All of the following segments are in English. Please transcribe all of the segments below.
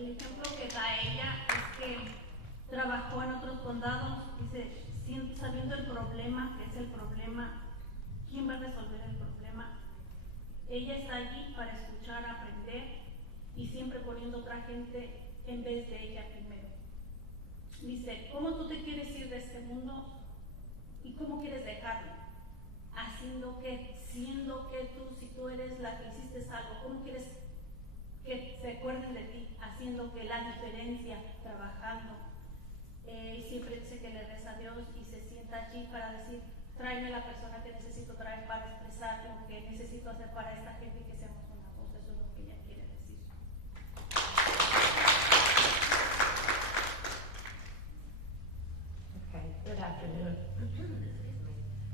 El ejemplo que da ella es que trabajó en otros condados, dice, sabiendo el problema, que es el problema, ¿quién va a resolver el problema? Ella está allí para escuchar, aprender y siempre poniendo otra gente en vez de ella primero. Dice, ¿cómo tú te quieres ir de este mundo y cómo quieres dejarlo? Haciendo que, siendo que tú, si tú eres la que hiciste algo, ¿cómo quieres que se acuerden de ti? Haciendo que la diferencia, trabajando. Siempre dice que le reza a Dios y se sienta allí para decir, tráeme la persona que necesito traer para expresar lo que necesito hacer para esta gente y que seamos una voz. Eso es lo que ella quiere decir. Okay, good afternoon.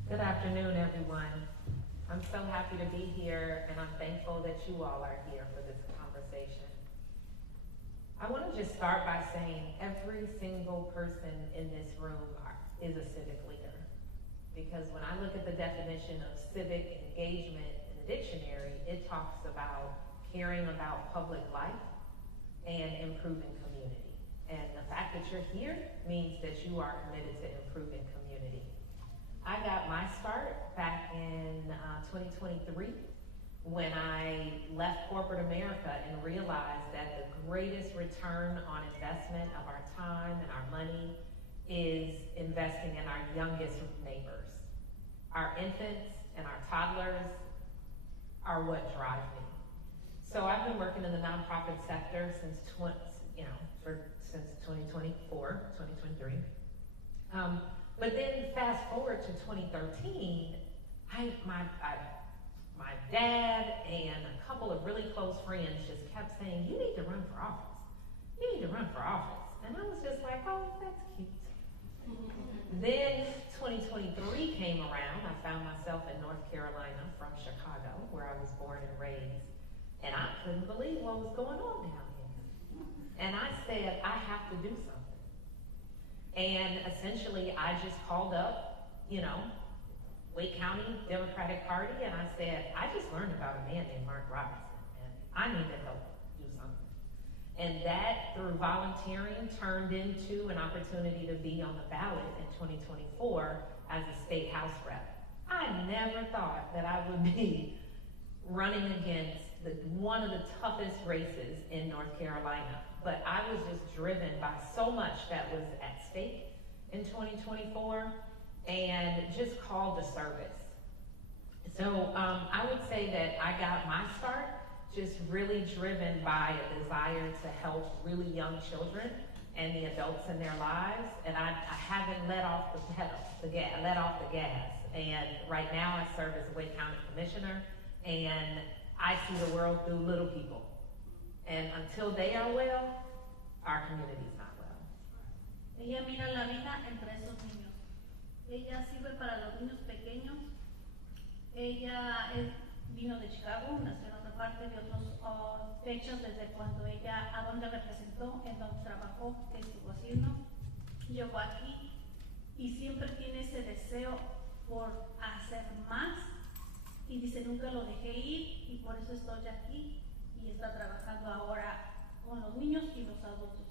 Good afternoon, everyone. I'm so happy to be here, and I'm thankful that you all are here for this conversation. I want to just start by saying every single person in this room is a civic leader. Because when I look at the definition of civic engagement in the dictionary, it talks about caring about public life and improving community. And the fact that you're here means that you are committed to improving community. I got my start back in 2023 when I left corporate America and realized that the greatest return on investment of our time and our money is investing in our youngest neighbors. Our infants and our toddlers are what drive me. So I've been working in the nonprofit sector since 2023. But then fast forward to 2013, my dad and a couple of really close friends just kept saying, you need to run for office. You need to run for office. And I was just like, oh, that's cute. Then 2023 came around. I found myself in North Carolina from Chicago, where I was born and raised. And I couldn't believe what was going on down here. And I said, I have to do something. And essentially, I just called up, Wake County Democratic Party, and I said, I just learned about a man named Mark Robinson, and I need to help do something. And that, through volunteering, turned into an opportunity to be on the ballot in 2024 as a state house rep. I never thought that I would be running against one of the toughest races in North Carolina. But I was just driven by so much that was at stake in 2024 and just called to service. So I would say that I got my start just really driven by a desire to help really young children and the adults in their lives. And I haven't let off the gas. And right now I serve as a Wake County Commissioner, and I see the world through little people. And until they are well, our community's not well. Ella mira la vida entre esos niños. Ella sirve para los niños pequeños. Ella vino de Chicago, nació en otra parte, de otras fechas desde cuando ella, a donde representó, en donde trabajó, que estuvo haciendo. Llegó aquí y siempre tiene ese deseo por hacer más. Y dice, nunca lo dejé ir y por eso estoy aquí y está trabajando ahora con los niños y los adultos.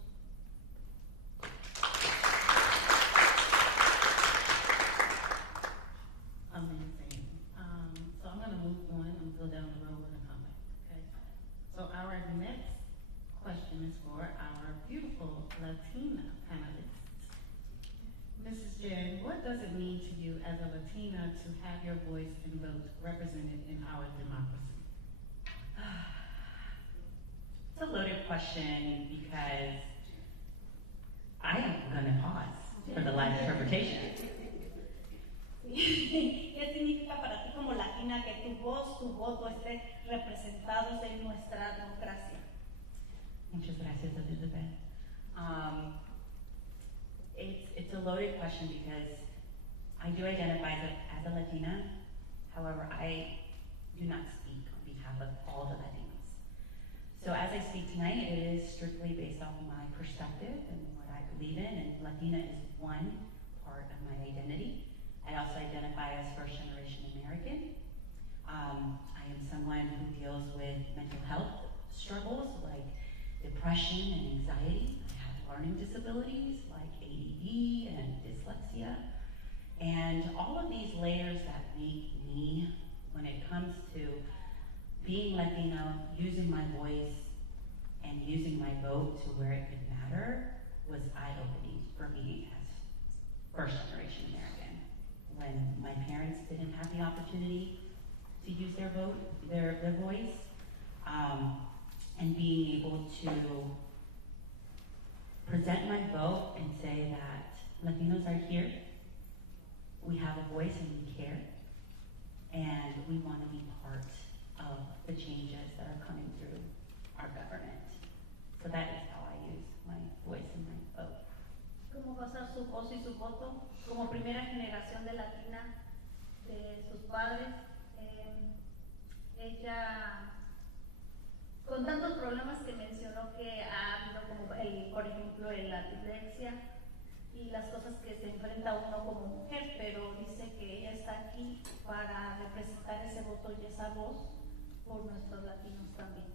Amazing. So I'm going to move on and go down the road and come back. Okay. So our next question is for our beautiful Latina panelists. Mrs. Jen, what does it mean to you as a Latina to have your voice and vote represented in our democracy? It's a loaded question because I am going to pause for the live interpretation. ¿Qué significa para ti como latina que tu voz, tu voto esté representados en nuestra democracia? Muchas gracias, Elizabeth. It's a loaded question because I do identify as a Latina. However, I do not speak on behalf of all the Latinos. So as I speak tonight, it is strictly based off of my perspective and what I believe in, and Latina is one part of my identity. I also identify as first-generation American. I am someone who deals with mental health struggles like depression and anxiety. I have learning disabilities like ADD and dyslexia. And all of these layers that make me, when it comes to being Latino, using my voice and using my vote to where it could matter, was eye-opening for me as first-generation American. When my parents didn't have the opportunity to use their vote, their voice, and being able to present my vote and say that Latinos are here, we have a voice and we care, and we want to be part of the changes that are coming through our government. So that is how I use my voice and my vote. ¿Cómo va a ser su voz y su voto? Como primera generación de latina de sus padres, ella, con tantos problemas que mencionó que ha habido, como por ejemplo la dislexia y las cosas que se enfrenta uno como mujer, pero dice que ella está aquí para representar ese voto y esa voz por nuestros latinos también.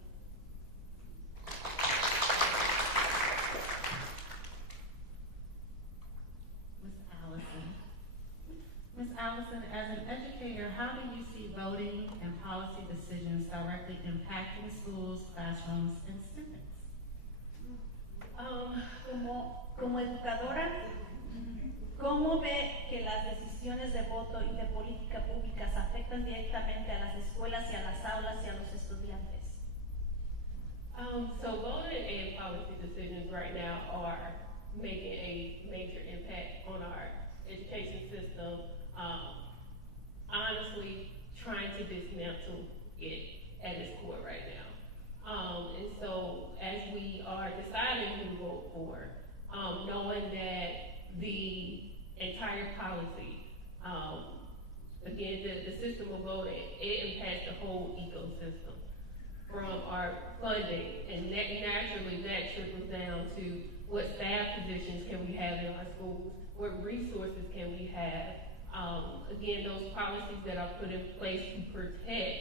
Ms. Allison, as an educator, how do you see voting and policy decisions directly impacting schools, classrooms, and students? Como educadora, ¿cómo ve que las decisiones de voto y de política públicas afectan directamente a las escuelas y a las aulas y a los estudiantes? So voting and policy decisions right now are making a major impact on our education system. Honestly, trying to dismantle it at its core right now. And so as we are deciding who to vote for, knowing that the entire policy, again, the system of voting, it impacts the whole ecosystem. From our funding, and naturally that trickles down to what staff positions can we have in our schools, what resources can we have. Again, those policies that are put in place to protect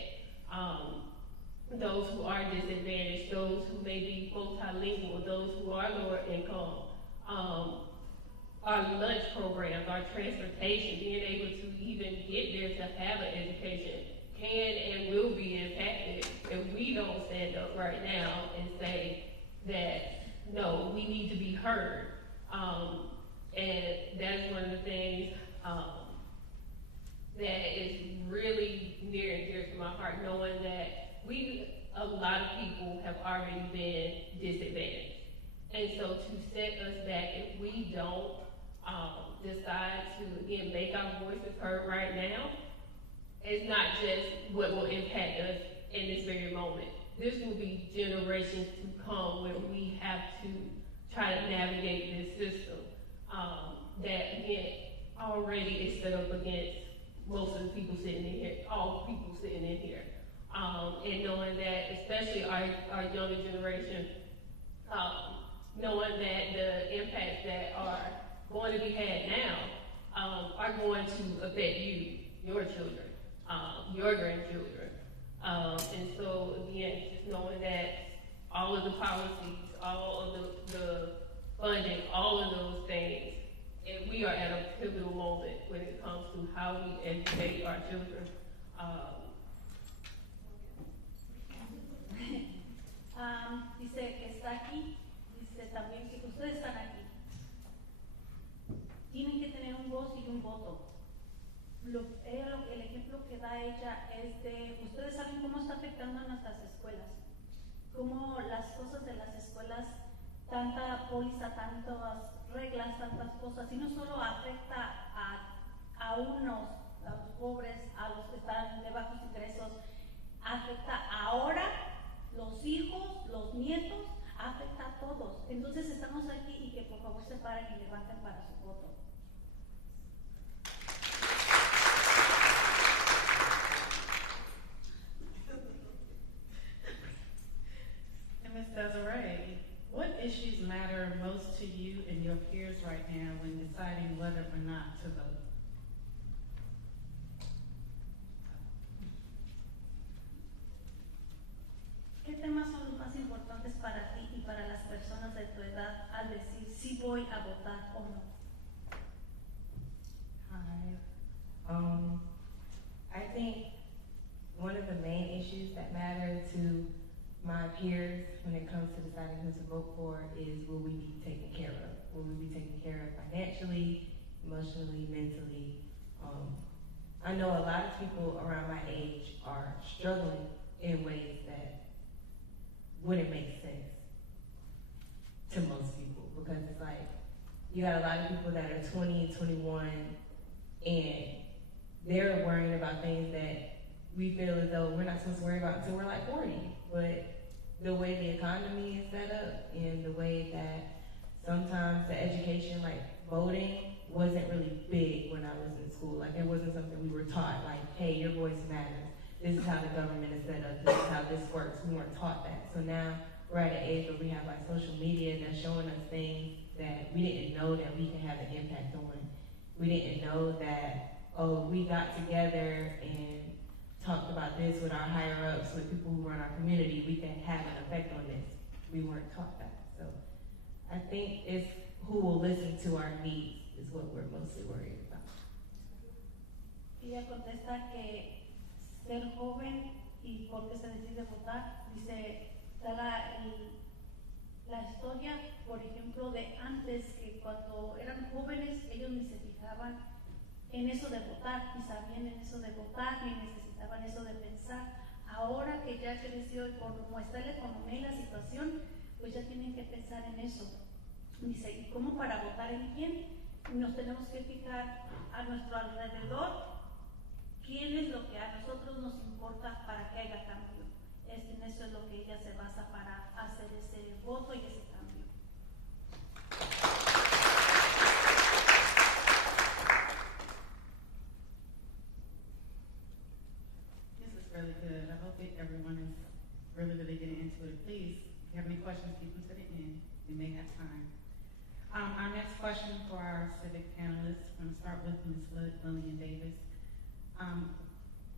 those who are disadvantaged, those who may be multilingual, those who are lower income, our lunch programs, our transportation, being able to even get there to have an education can and will be impacted if we don't stand up right now and say that, no, we need to be heard. And that's one of the things that is really near and dear to my heart, knowing that a lot of people have already been disadvantaged. And so to set us back, if we don't decide to, again, make our voices heard right now, it's not just what will impact us in this very moment. This will be generations to come where we have to try to navigate this system that, again, already is set up against most of the people sitting in here, all people sitting in here. And knowing that, especially our younger generation, knowing that the impacts that are going to be had now are going to affect you, your children, your grandchildren. And so, again, just knowing that all of the policies, all of the funding, all of those things, and we are at a pivotal moment when it comes to how we educate our children. Dice que está aquí, dice también que ustedes están aquí. Tienen que tener un voz y un voto. El ejemplo que da ella es de, ustedes saben cómo está afectando a nuestras escuelas, cómo las cosas de las escuelas, tanta póliza, tantas reglas, tantas cosas, y no solo afecta a unos, a los pobres, a los que están de bajos ingresos, afecta ahora los hijos, los nietos, afecta a todos. Entonces estamos aquí y que por favor se paren y levanten para su voto. And Ms. Desiree, what issues matter most to you and your peers right now when deciding whether or not to vote? ¿Qué temas son los más importantes para ti y para verdad al decir si voy a votar o no. Hi. I think one of the main issues that matter to my peers when it comes to deciding who to vote for is, will we be taken care of? Will we be taken care of financially, emotionally, mentally? I know a lot of people around my age are struggling in ways that wouldn't make sense to most people, because it's like, you got a lot of people that are 20 and 21 and they're worrying about things that we feel as though we're not supposed to worry about until we're like 40. But the way the economy is set up and the way that sometimes the education, like voting, wasn't really big when I was in school. Like, it wasn't something we were taught, like, hey, your voice matters. This is how the government is set up. This is how this works. We weren't taught that. So now we're at an age where we have like social media that's showing us things that we didn't know that we can have an impact on. We didn't know that, oh, we got together and talked about this with our higher ups, with people who run our community, we can have an effect on this. We weren't taught that. So I think it's who will listen to our needs is what we're mostly worried about. Ella contesta que ser joven y por qué se decide votar, dice, da la historia, por ejemplo, de antes, que cuando eran jóvenes ellos ni se fijaban en eso de votar, ni sabían en eso de votar, ni necesitaban eso de pensar. Ahora que ya creció y por cómo está la economía y la situación, pues ya tienen que pensar en eso. Dice, ¿y cómo para votar en quién? Nos tenemos que fijar a nuestro alrededor quién es lo que a nosotros nos importa para que haya cambio. En eso es lo que ella se basa para hacer ese voto y ese cambio. This is really good. I hope that everyone is really getting into it. Please, if you have any questions, keep them to the end. We may have time. Our next question for our civic panelists, I'm going to start with Ms. Lillian Davis.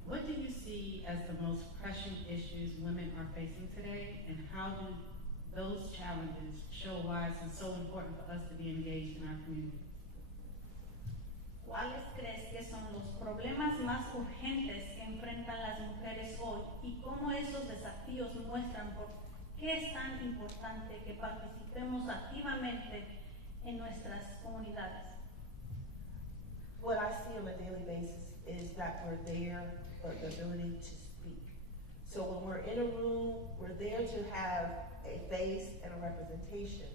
What do you see as the most pressing issues women are facing today, and how do those challenges show why it's so important for us to be engaged in our community? ¿Cuáles crees que son los problemas más urgentes que enfrentan las mujeres hoy y cómo esos desafíos muestran por qué es tan importante que participemos activamente en nuestras comunidades? What I see on a daily basis is that we're there for the ability to speak. So when we're in a room, we're there to have a face and a representation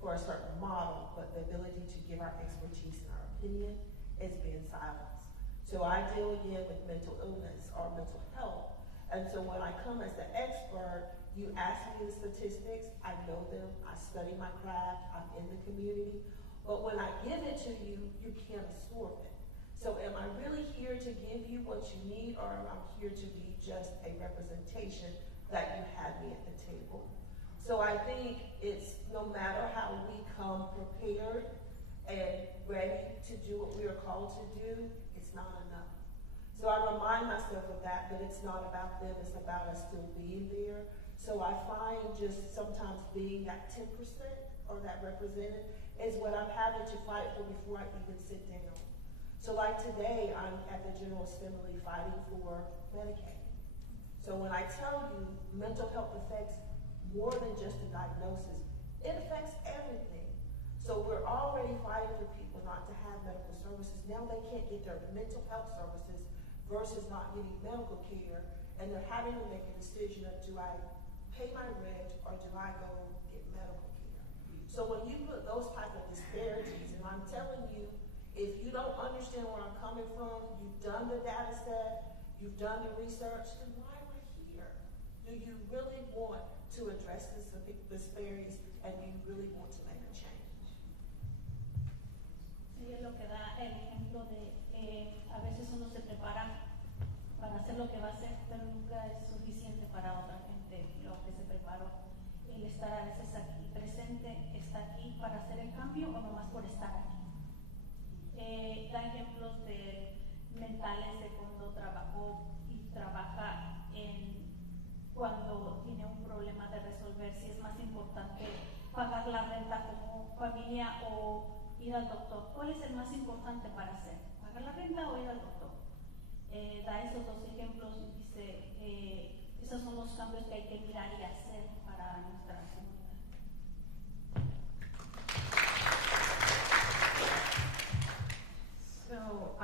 for a certain model, but the ability to give our expertise and our opinion is being silenced. So I deal again with mental illness or mental health. And so when I come as the expert, you ask me the statistics, I know them, I study my craft, I'm in the community. But when I give it to you, you can't absorb it. So am I really here to give you what you need, or am I here to be just a representation that you had me at the table? So I think it's no matter how we come prepared and ready to do what we are called to do, it's not enough. So I remind myself of that, but it's not about them, it's about us still being there. So I find just sometimes being that 10% or that represented is what I'm having to fight for before I even sit down. So like today, I'm at the General Assembly fighting for Medicaid. So when I tell you mental health affects more than just a diagnosis, it affects everything. So we're already fighting for people not to have medical services. Now they can't get their mental health services versus not getting medical care, and they're having to make a decision of, do I pay my rent or do I go get medical care? So when you put those type of disparities, and I'm telling you, if you don't understand where I'm coming from, you've done the data set, you've done the research, then why we're here? Do you really want to address this disparities, and do you really want to make a change? Ella es lo que da el ejemplo de a veces uno se prepara para hacer lo que va a hacer, pero nunca es suficiente para otra gente lo que se preparó. El estar a veces aquí presente, está aquí para hacer el cambio o nomás por estar aquí. Da ejemplos de mentales de cuando trabajó y trabaja en cuando tiene un problema de resolver, si es más importante pagar la renta como familia o ir al doctor. ¿Cuál es el más importante para hacer? ¿Pagar la renta o ir al doctor? Da esos dos ejemplos y dice, esos son los cambios que hay que mirar y hacer para nuestra comunidad. So,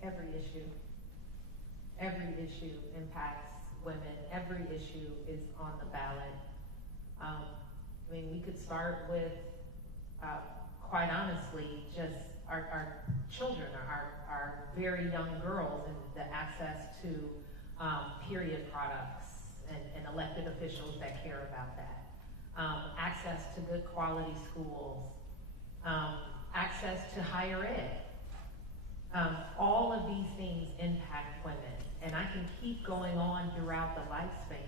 every issue impacts women. Every issue is on the ballot. I mean, we could start with, quite honestly, just our children, our very young girls, and the access to period products and elected officials that care about that. Access to good quality schools, access to higher ed. All of these things impact women, and I can keep going on throughout the lifespan,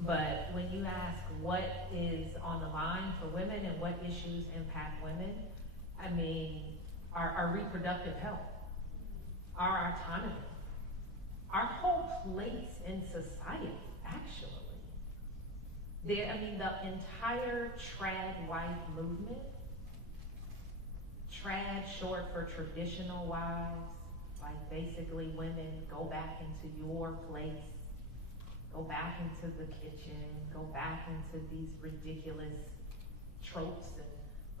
but when you ask what is on the line for women and what issues impact women, I mean, our reproductive health, our autonomy, our whole place in society, actually. The entire trad wife movement, trad short for traditional wives, like basically women, go back into your place, go back into the kitchen, go back into these ridiculous tropes and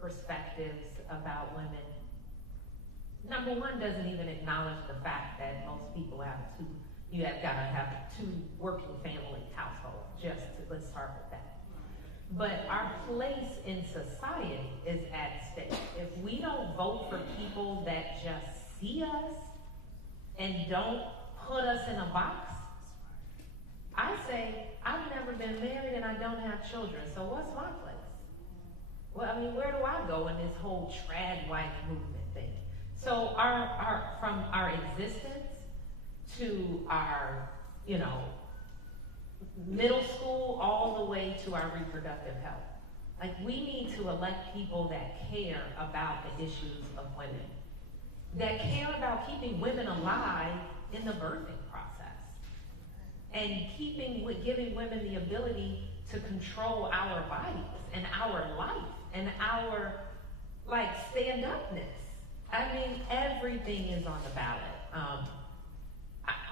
perspectives about women. Number one, doesn't even acknowledge the fact that most people you have gotta have a 2 working family household, let's start with that. But our place in society is at stake. If we don't vote for people that just see us and don't put us in a box, I say, I've never been married and I don't have children, so what's my place? Well, I mean, where do I go in this whole trad wife movement thing? So from our existence to our, middle school all the way to our reproductive health. Like, we need to elect people that care about the issues of women, that care about keeping women alive in the birthing process, and giving women the ability to control our bodies and our life and our, stand-upness. I mean, everything is on the ballot.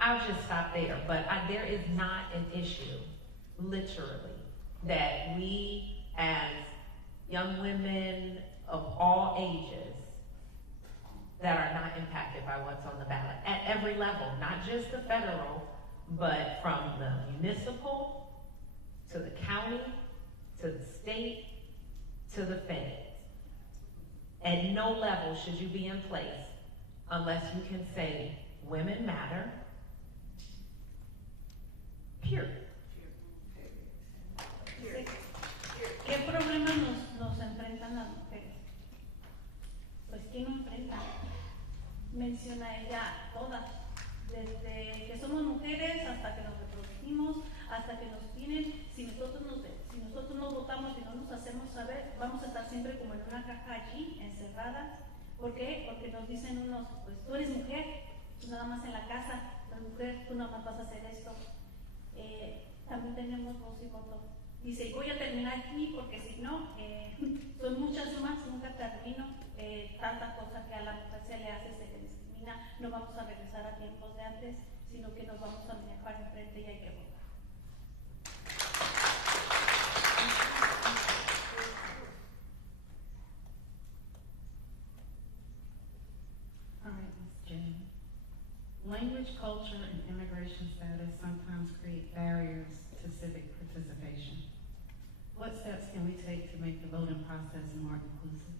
I'll just stop there, but there is not an issue, literally, that we as young women of all ages that are not impacted by what's on the ballot at every level, not just the federal, but from the municipal to the county to the state to the feds. At no level should you be in place unless you can say women matter, period. ¿Qué problemas nos enfrentan las mujeres? Pues ¿quién nos enfrenta? Menciona ella todas, desde que somos mujeres hasta que nos reproducimos, hasta que nos tienen. Si nosotros no votamos y no nos hacemos saber, vamos a estar siempre como en una caja allí, encerradas. ¿Por qué? Porque nos dicen unos, pues tú eres mujer, tú nada más en la casa, la mujer, tú nada más vas a hacer esto. También tenemos voz y voto. Dice, voy a terminar aquí porque si no, son muchas más, nunca termino. Tanta cosa que a la mujer se le hace, se le discrimina. No vamos a regresar a tiempos de antes, sino que nos vamos a venir para enfrente y hay que votar. All right, Ms. Jane. Language, culture, and immigration status sometimes create barriers to civic participation. What steps can we take to make the voting process more inclusive?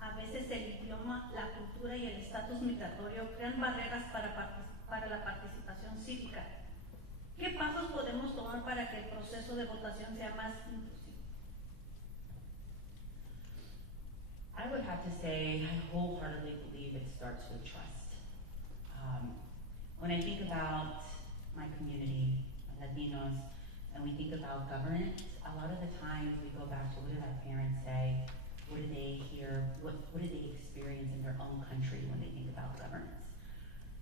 A veces el idioma, la cultura y el estatus migratorio crean barreras para la participación cívica. ¿Qué pasos podemos tomar para que el proceso de votación sea más inclusivo? I would have to say I wholeheartedly believe it starts with trust. When I think about my community, Latinos, and we think about governance, a lot of the times we go back to what did our parents say, what did they hear, what did they experience in their own country when they think about governance.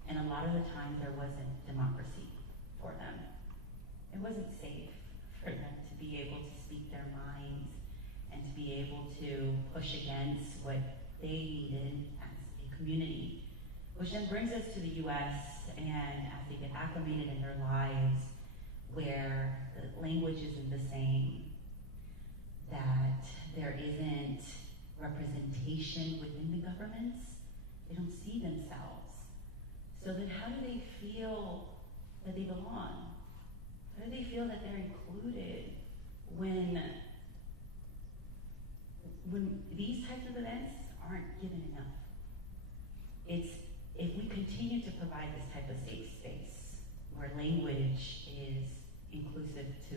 And a lot of the times there wasn't democracy for them. It wasn't safe for them to be able to speak their mind be able to push against what they needed as a community. Which then brings us to the US, and as they get acclimated in their lives, where the language isn't the same, that there isn't representation within the governments, they don't see themselves. So then how do they feel that they belong? How do they feel that they're included when these types of events aren't given enough? It's if we continue to provide this type of safe space where language is inclusive to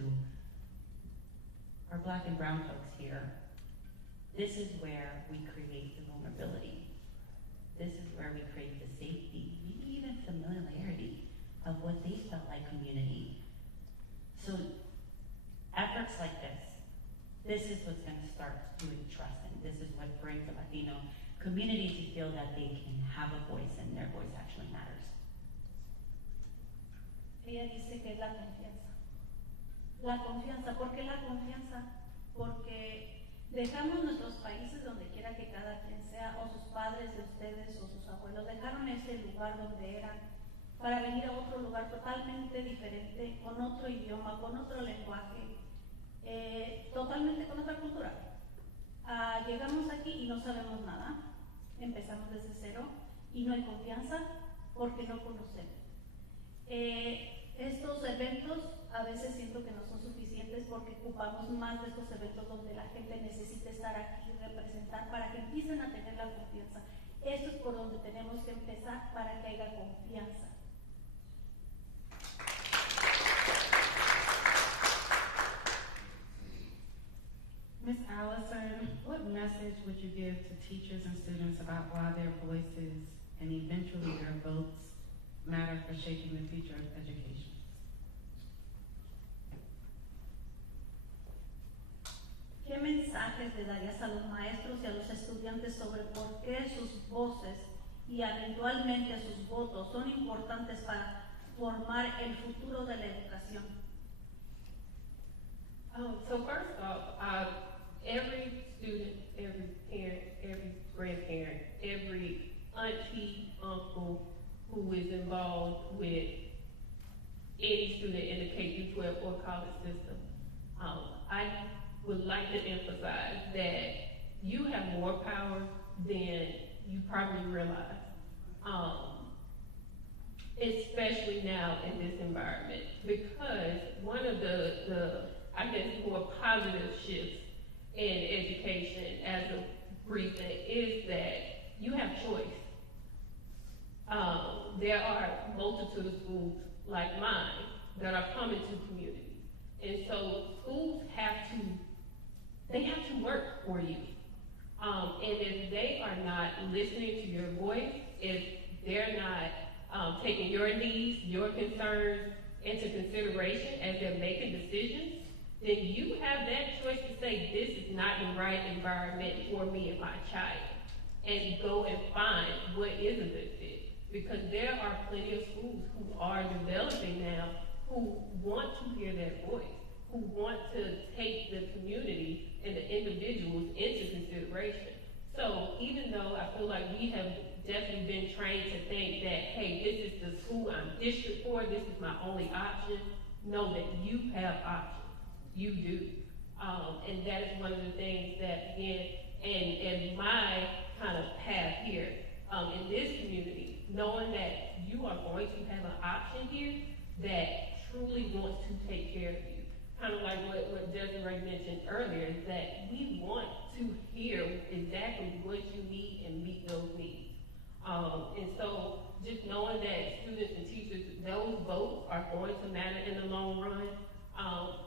our Black and brown folks here, this is where we create the vulnerability. This is where we create the safety, maybe even familiarity of what they felt like community. So efforts like this is what's going to start doing trust, and this is what brings the Latino community to feel that they can have a voice and their voice actually matters. Ella dice que es la confianza. La confianza, ¿por qué la confianza? Porque dejamos nuestros países donde quiera que cada quien sea, o sus padres de ustedes o sus abuelos, dejaron ese lugar donde eran para venir a otro lugar totalmente diferente, con otro idioma, con otro lenguaje, totalmente con otra cultura. Llegamos aquí y no sabemos nada, empezamos desde cero y no hay confianza porque no conocemos. Estos eventos a veces siento que no son suficientes porque ocupamos más de estos eventos donde la gente necesita estar aquí y representar para que empiecen a tener la confianza. Esto es por donde tenemos que empezar para que haya confianza. Ms. Allison, what message would you give to teachers and students about why their voices and eventually their votes matter for shaping the future of education? ¿Qué mensajes le darías a los maestros y a los estudiantes sobre por qué sus voces y eventualmente sus votos son importantes para formar el futuro de la educación? So first off, every student, every parent, every grandparent, every auntie, uncle who is involved with any student in the K-12 or college system, I would like to emphasize that you have more power than you probably realize, especially now in this environment, because one of the I guess more positive shifts in education as of recent is that you have choice. There are multitude of schools like mine that are coming to community. And so schools have to work for you. And if they are not listening to your voice, if they're not taking your needs, your concerns into consideration as they're making decisions, then you have that choice to say, this is not the right environment for me and my child, and go and find what is a good fit. Because there are plenty of schools who are developing now who want to hear their voice, who want to take the community and the individuals into consideration. So even though I feel like we have definitely been trained to think that, hey, this is the school I'm district for, this is my only option, know that you have options. You do. And that is one of the things that, again, and my kind of path here in this community, knowing that you are going to have an option here that truly wants to take care of you. Kind of like what Desiree mentioned earlier, is that we want to hear exactly what you need and meet those needs. And so just knowing that students and teachers, those votes are going to matter in the long run.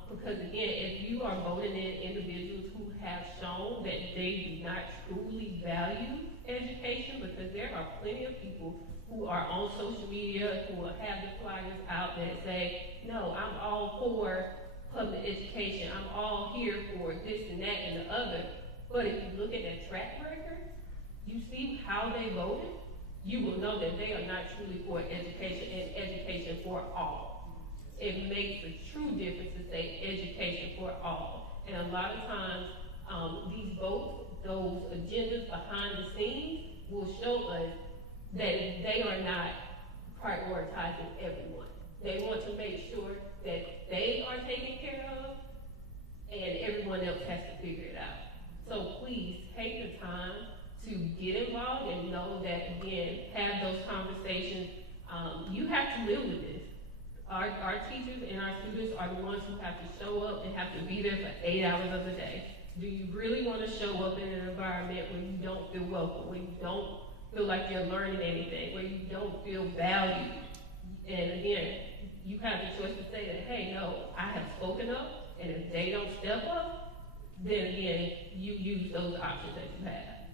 Because again, if you are voting in individuals who have shown that they do not truly value education, because there are plenty of people who are on social media who will have the flyers out that say, no, I'm all for public education, I'm all here for this and that and the other. But if you look at their track record, you see how they voted, you will know that they are not truly for education and education for all. It makes a true difference to say education for all. And a lot of times, these votes those agendas behind the scenes will show us that they are not prioritizing everyone. They want to make sure that they are taken care of and everyone else has to figure it out. So please take the time to get involved and know that, again, have those conversations. You have to live with this. Our teachers and our students are the ones who have to show up and have to be there for 8 hours of the day. Do you really want to show up in an environment where you don't feel welcome, where you don't feel like you're learning anything, where you don't feel valued? And again, you have the choice to say that, hey, no, I have spoken up, and if they don't step up, then again, you use those options that you have.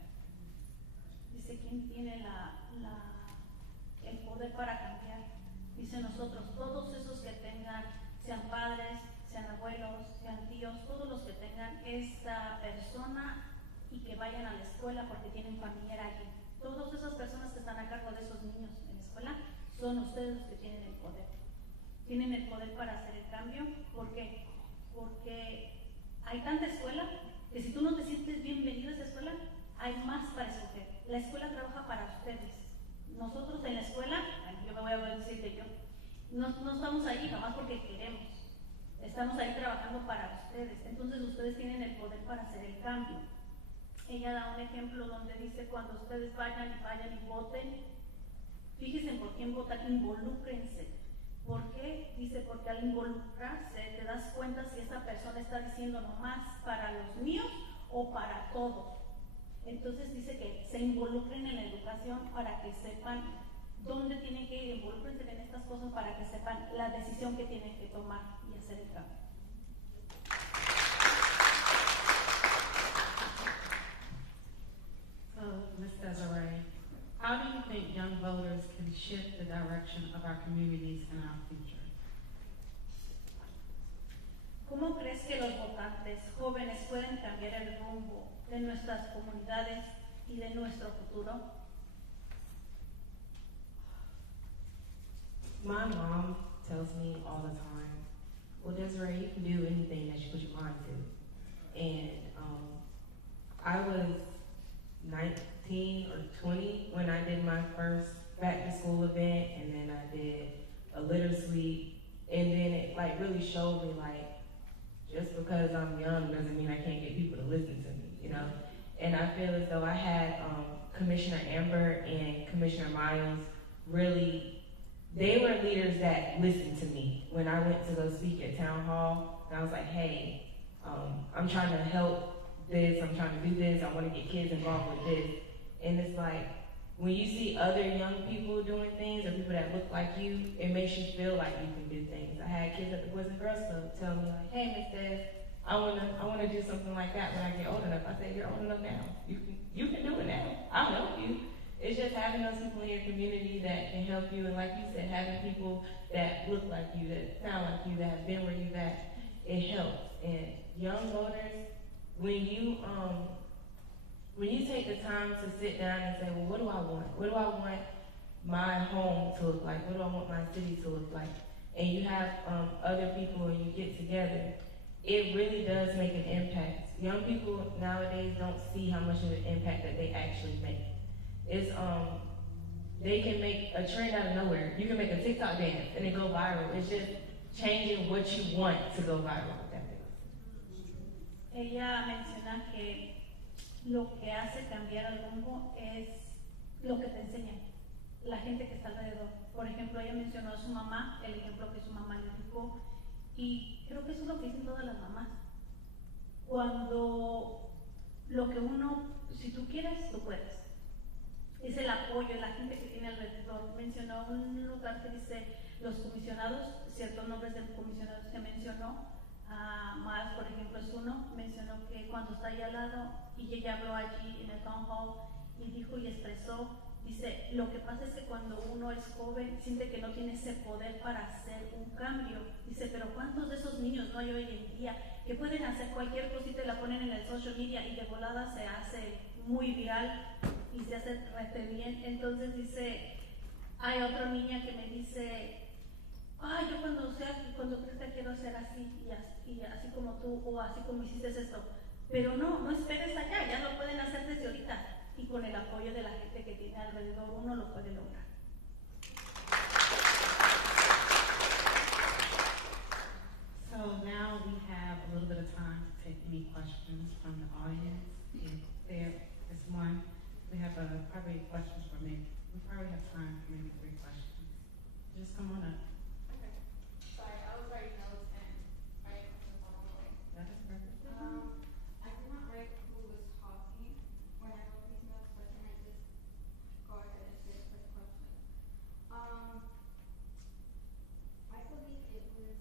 Dice, ¿quién tiene el poder para cambiar? Dice nosotros, todos esos que tengan, sean padres, sean abuelos, sean tíos, todos los que tengan esa persona y que vayan a la escuela porque tienen familiar allí. Todas esas personas que están a cargo de esos niños en la escuela son ustedes los que tienen el poder. Tienen el poder para hacer el cambio. ¿Por qué? Porque hay tanta escuela que si tú no te sientes bienvenido a esa escuela, hay más para escoger. La escuela trabaja para ustedes. Nosotros en la escuela, yo me voy a decir de yo, no estamos ahí nomás porque queremos. Estamos ahí trabajando para ustedes. Entonces ustedes tienen el poder para hacer el cambio. Ella da un ejemplo donde dice, cuando ustedes vayan y voten, fíjense por quién votan, involúcrense. ¿Por qué? Dice, porque al involucrarse te das cuenta si esa persona está diciendo nomás para los míos o para todos. Entonces dice que se involucren en la educación para que sepan dónde tienen que ir, involúcrense en estas cosas para que sepan la decisión que tienen que tomar y hacer el cambio. So, Ms. Desiree, how do you think young voters can shift the direction of our communities and our future? ¿Cómo crees que los votantes jóvenes pueden cambiar el rumbo de nuestras comunidades y de nuestro futuro? My mom tells me all the time, well, Desiree, you can do anything that you put your mind to. And I was 19 or 20 when I did my first back to school event, and then I did a litter sweep, and then it like really showed me like, just because I'm young doesn't mean I can't get people to listen to me, you know? And I feel as though I had Commissioner Amber and Commissioner Miles really, they were leaders that listened to me when I went to go speak at Town Hall. And I was like, hey, I'm trying to help this, I'm trying to do this, I want to get kids involved with this. And it's like, when you see other young people doing things or people that look like you, it makes you feel like you can do things. I had kids at the Boys and Girls Club tell me like, hey, Miss Des, I wanna do something like that when I get old enough. I said, you're old enough now. You can do it now. I'll help you. It's just having those people in your community that can help you, and like you said, having people that look like you, that sound like you, that have been where you've at, it helps. And young voters, when you take the time to sit down and say, well, what do I want? What do I want my home to look like? What do I want my city to look like? And you have other people and you get together, it really does make an impact. Young people nowadays don't see how much of an impact that they actually make. It's they can make a trend out of nowhere. You can make a TikTok dance and it go viral. It's just changing what you want to go viral. If that makes sense. Ella menciona que lo que hace cambiar el rumbo es lo que te enseñan, la gente que está alrededor. Por ejemplo, ella mencionó a su mamá, el ejemplo que su mamá le dijo, y creo que eso es lo que dicen todas las mamás. Cuando lo que uno, si tú quieres, tú puedes. Es el apoyo, la gente que tiene alrededor. Mencionó un lugar que dice los comisionados, ciertos nombres de comisionados que mencionó. Más, por ejemplo, es uno, mencionó que cuando está ahí al lado, y ella habló allí en el town hall y dijo y expresó, dice, lo que pasa es que cuando uno es joven siente que no tiene ese poder para hacer un cambio. Dice, pero ¿cuántos de esos niños no hay hoy en día que pueden hacer cualquier cosita y la ponen en el social media y de volada se hace muy viral y se hace re bien? Entonces dice, hay otra niña que me dice, yo cuando crezca quiero ser así y así como tú, o así como hiciste esto. Pero no esperes allá, ya lo pueden hacer desde ahorita y con el apoyo de la gente que tiene alrededor uno lo puede lograr. So now we have a little bit of time to take any questions from the audience. If there is one, we have probably questions for me. We probably have time for maybe 3 questions. Just come on up. Okay. Sorry, I was writing notes and writing questions on the way. That is perfect. I did not write who was talking when I wrote these notes, but can I just go ahead and say the first question? I believe it was you.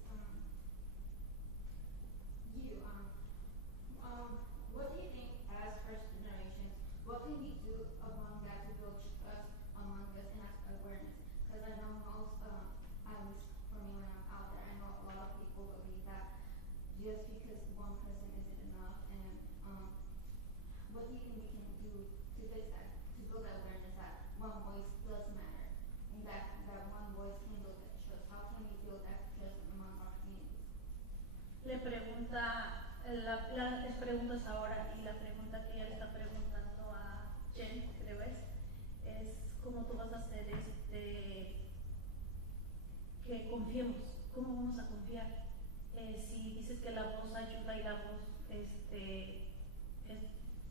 What do you think as first generations? What can we do among that to build trust among us and as awareness? Because I know most, at least for me when I'm out there, I know a lot of people believe that just because one person isn't enough. And what do you think we can do to fix that, to build that awareness that one voice does matter, and that one voice can build that trust? How can we build that trust among our communities? Le pregunta, les preguntas ahora y la pregunta que ella le está preguntando a Jen, creo es cómo tú vas a hacer que confiemos, cómo vamos a confiar. Si dices que la voz ayuda y la voz es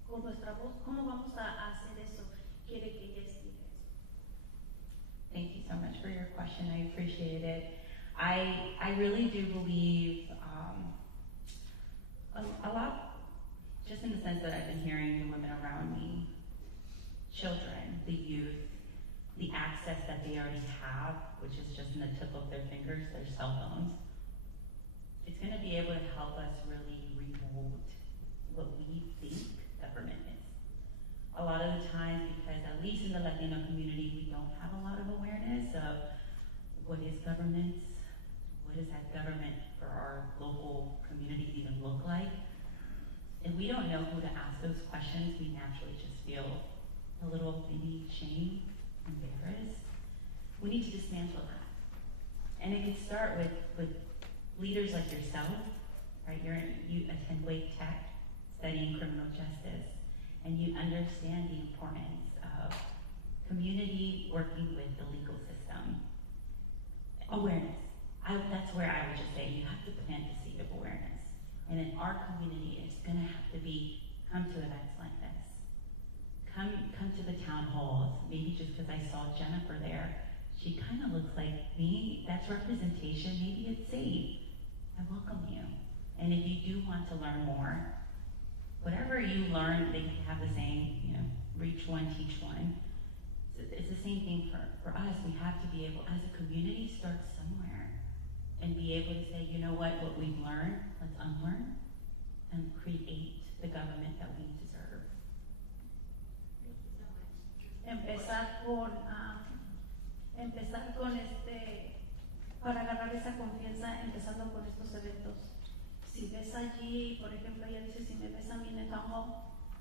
con nuestra voz, ¿cómo vamos a hacer eso? Quiere que ella explique eso. Thank you so much for your question. I appreciate it. I really do believe a lot, just in the sense that I've been hearing the women around me, children, the youth, the access that they already have, which is just in the tip of their fingers, their cell phones. It's going to be able to help us really remold what we think government is. A lot of the times, because at least in the Latino community, we don't have a lot of awareness of what is government, what does that government for our local communities even look like? And we don't know who to ask those questions. We naturally just feel a little maybe shame, embarrassed. We need to dismantle that. And it can start with leaders like yourself, right? You attend Wake Tech, studying criminal justice, and you understand the importance of community working with the legal system. Awareness. That's where I would just say you have to plant the seed of awareness. And in our community, it's going to have to be come to events like this. Come to the town halls. Maybe just because I saw Jennifer there, she kind of looks like me. That's representation. Maybe it's safe. I welcome you. And if you do want to learn more, whatever you learn, they have the same, reach one, teach one. So it's the same thing for us. We have to be able, as a community, start somewhere and be able to say, you know what we've learned, let's unlearn and create the government that we deserve. Empezar con para agarrar esa confianza, empezando con estos eventos. Si ves allí, por ejemplo, ella dice, si me ves a mí en el town hall,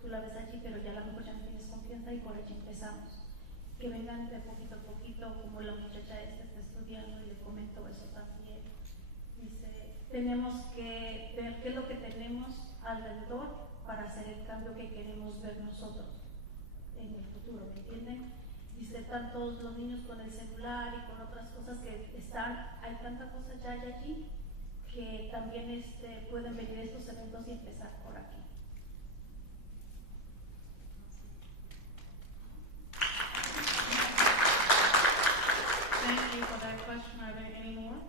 tú la ves allí, pero ya a lo mejor ya no tienes confianza y por allí empezamos. Que vengan de poquito a poquito, como la muchacha está estudiando y le comento eso también. Dice, tenemos que ver qué es lo que tenemos alrededor para hacer el cambio que queremos ver nosotros en el futuro, ¿me entienden? Dice, están todos los niños con el celular y con otras cosas que hay tanta cosa ya hay allí, que también pueden venir estos eventos y empezar por aquí. Thank you for that question. Are there any more?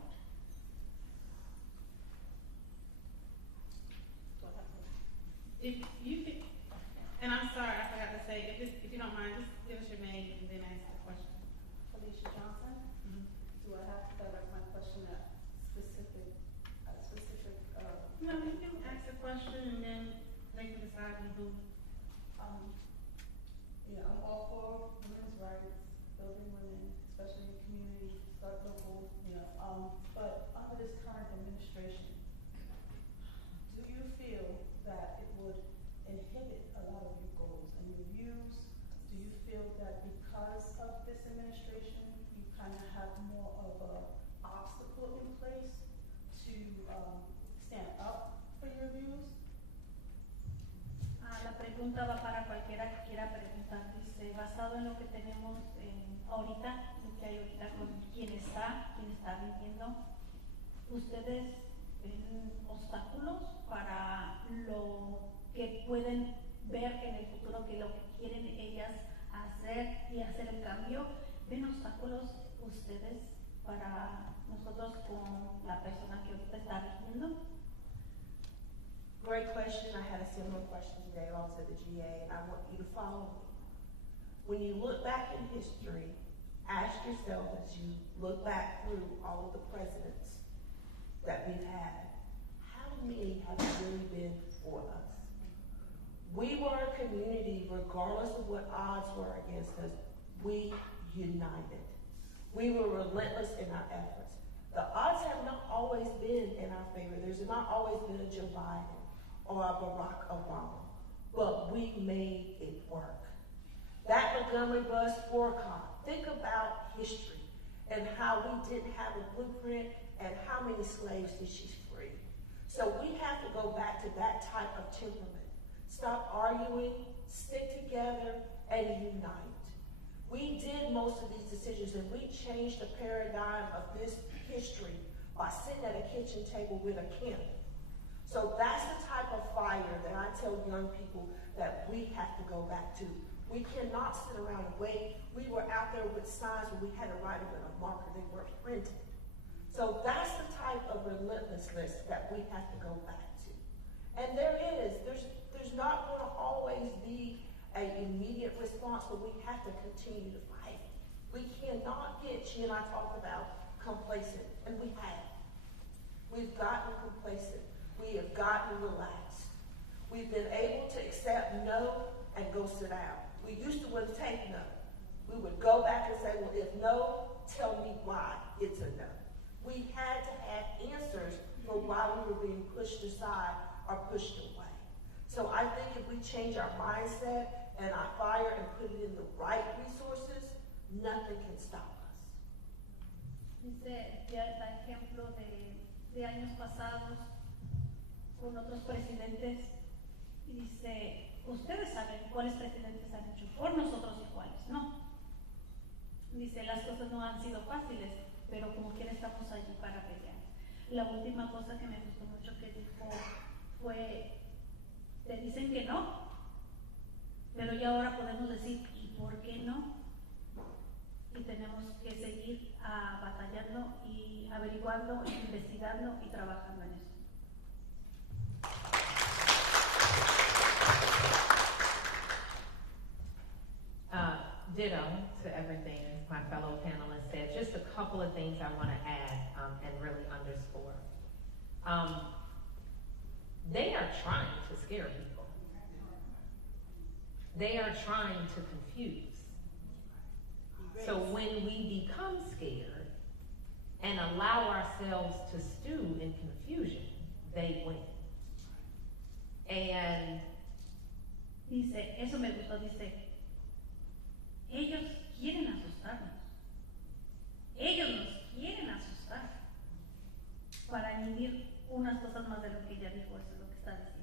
If you could, and I'm sorry, I forgot to say, if you don't mind, just give us your name and then ask the question. Felicia Johnson. Mm-hmm. Do I have to direct my question at specific? No, you can ask the question and then they can decide on who. I'm all for women's rights, building women, especially in the community, start local, but under this current administration, do you feel that it would inhibit a lot of your goals and your views? Do you feel that because of this administration, you kind of have more of an obstacle in place to stand up for your views? pregunta va para cualquiera que quiera preguntar. Dice, basado en lo que tenemos ahorita, lo que hay ahorita con quien está viniendo, ¿ustedes ven obstáculos para lo que pueden ver en el futuro, que lo que quieren ellas hacer y hacer el cambio? ¿Ven obstáculos ustedes para nosotros con la persona que ahorita está viniendo? Great question. I had a similar question today while I was at the GA, and I want you to follow me. When you look back in history, ask yourself as you look back through all of the presidents that we've had, how many have really been for us? We were a community, regardless of what odds were against us, we united. We were relentless in our efforts. The odds have not always been in our favor. There's not always been a Joe Biden or a Barack Obama, but we made it work. That Montgomery bus boycott, think about history and how we didn't have a blueprint and how many slaves did she free. So we have to go back to that type of temperament. Stop arguing, stick together, and unite. We did most of these decisions, and we changed the paradigm of this history by sitting at a kitchen table with a candle. So that's the type of fire that I tell young people that we have to go back to. We cannot sit around and wait. We were out there with signs where we had to write them with a marker. They were printed. So that's the type of relentlessness that we have to go back to. And there's not going to always be an immediate response, but we have to continue to fight. We cannot get, she and I talked about, complacent, and we have. We've gotten complacent. We have gotten relaxed. We've been able to accept no and go sit down. We used to wouldn't take no. We would go back and say, well, if no, tell me why it's a no. We had to have answers for why we were being pushed aside or pushed away. So I think if we change our mindset and our fire and put it in the right resources, nothing can stop us. Dice, ya da ejemplo de años pasados con otros presidentes y dice, ustedes saben cuáles presidentes han hecho por nosotros y cuáles no. Dice, las cosas no han sido fáciles, pero como quiera estamos allí para pelear. La última cosa que me gustó mucho que dijo fue, te dicen que no, pero ya ahora podemos decir, ¿y por qué no? Y tenemos que seguir batallando y averiguando, investigando y trabajando en eso. Ditto to everything my fellow panelists said. Just a couple of things I want to add and really underscore. They are trying to scare people. They are trying to confuse. So when we become scared and allow ourselves to stew in confusion, they win. And dice, eso me gustó, dice, ellos quieren asustarnos. Ellos nos quieren asustar para añadir unas cosas más de lo que ella dijo, eso es lo que está diciendo.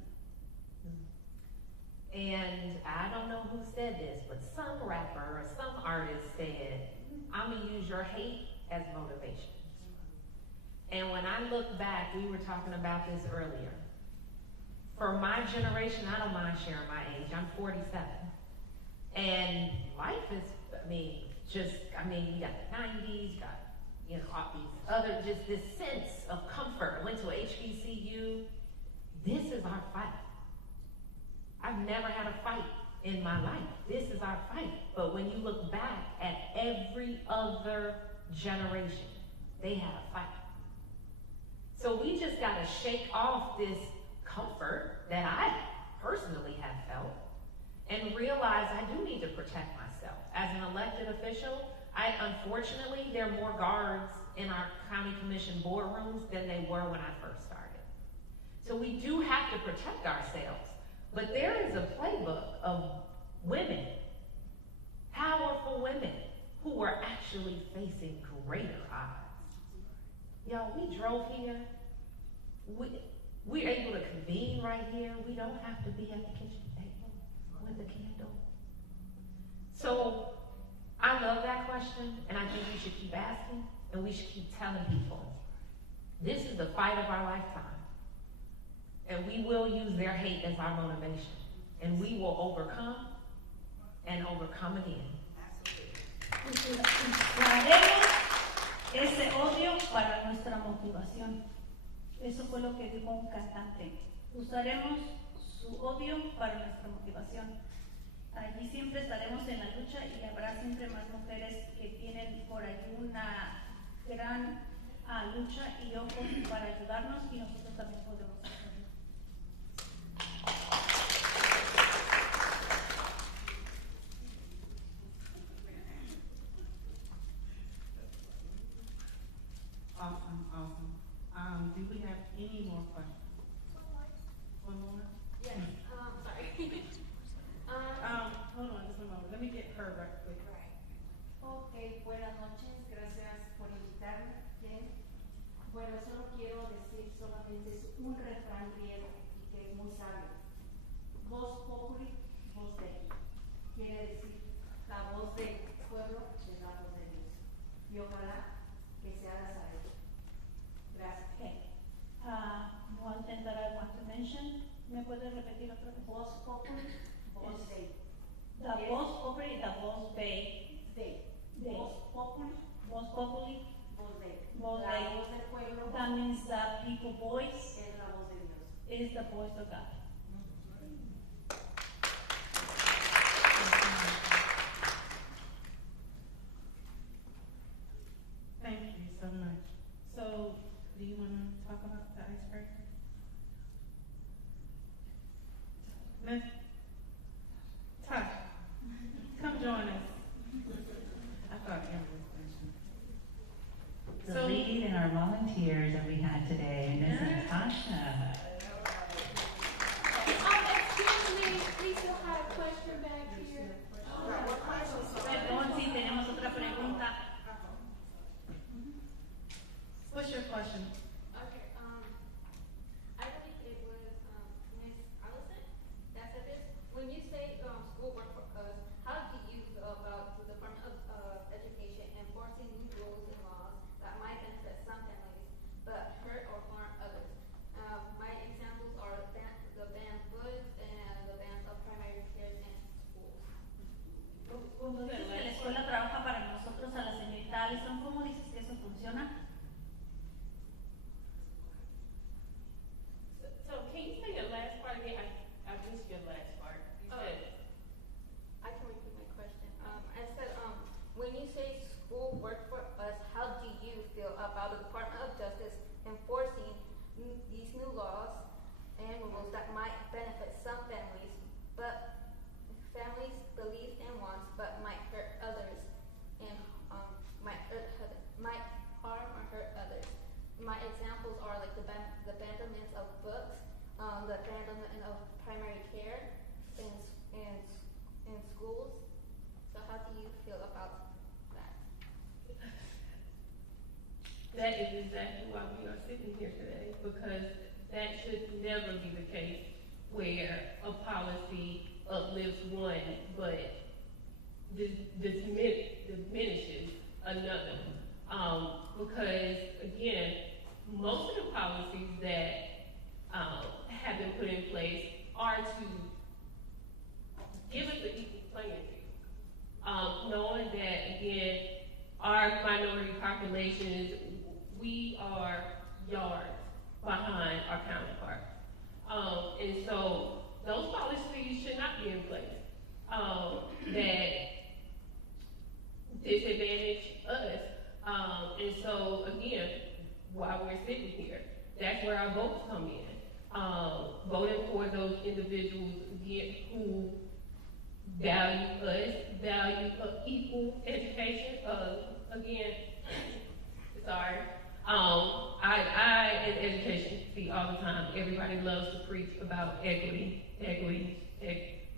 And I don't know who said this, but some rapper or some artist said, I'm going to use your hate as motivation. And when I look back, we were talking about this earlier. For my generation, I don't mind sharing my age. I'm 47. And life is, you got the 90s, you got, all these other, just this sense of comfort. I went to HBCU. This is our fight. I've never had a fight in my life. This is our fight. But when you look back at every other generation, they had a fight. So we just got to shake off this comfort that I personally have felt and realize I do need to protect myself. As an elected official, unfortunately, there are more guards in our county commission boardrooms than they were when I first started. So we do have to protect ourselves. But there is a playbook of women, powerful women, who were actually facing greater odds. Y'all, we drove here. We're able to convene right here. We don't have to be at the kitchen table. with the candle? So I love that question, and I think we should keep asking, and we should keep telling people, this is the fight of our lifetime. And we will use their hate as our motivation. And we will overcome and overcome again. Usaremos ese odio para nuestra motivación. Eso fue lo que dijo un cantante. Usaremos su odio para nuestra motivación. Allí siempre estaremos en la lucha y habrá siempre más mujeres que tienen por allí una gran lucha y ojos para ayudarnos y nosotros también podemos hacerlo. Awesome. Do we have any more questions? One more? Yes, sorry. Hold on just one moment. Let me get her right quick. Ok, buenas noches, gracias por invitarme. Bien. Bueno, solo quiero decir solamente es un refrán griego y que es muy sabio. Voz populi, voz Dei. Quiere decir la voz del pueblo es la voz de Dios. Y ojalá que se haga saber. Gracias. Okay. One thing that I want to mention, ¿me puedes repetir otra vez? Voz populi, voz Dei. The voz populi, the voz Dei. Dei. Dei. Voz populi, Voz populi, voz Dei. voz La Dei. voz del pueblo That means the people voice es la voz de Dios. is the voice of God. Thank you so much. So, do you want to talk about the icebreaker? Miss Tasha, come join us. I thought you had this question. The lead and our volunteers that we had today, Ms. Natasha. Excuse me, we still have a question back here. Perdón si tenemos otra pregunta. What's your question? Okay, I believe it was, Miss Allison that said this. When you say, schoolwork for us, how do you feel about the Department of Education enforcing new rules and laws that might benefit some families, but hurt or harm others? My examples are the banned books and the ban of primary care in schools. Cuando dices que la escuela trabaja para nosotros, a la señorita Allison, ¿cómo dices que eso funciona? So can you say your last part again? I missed your last part. You said, I can repeat my question. I said, when you say school work for us, how do you feel about the Department of Justice enforcing these new laws and rules that might benefit some families, but families' beliefs and wants, but might hurt others, and might harm or hurt others? My examples are like the abandonment of books, the abandonment of primary care in schools. So how do you feel about that? that is exactly why we are sitting here today, because that should never be the case where a policy uplifts one but diminishes another. Because again, most of the policies that have been put in place are to give us an equal playing field. Knowing that again, our minority populations, we are yards behind our counterparts. And so those policies should not be in place that disadvantage us. And so again, while we're sitting here, that's where our votes come in. Voting for those individuals again who value us, value equal education. Again, sorry. I in education see all the time. Everybody loves to preach about equity.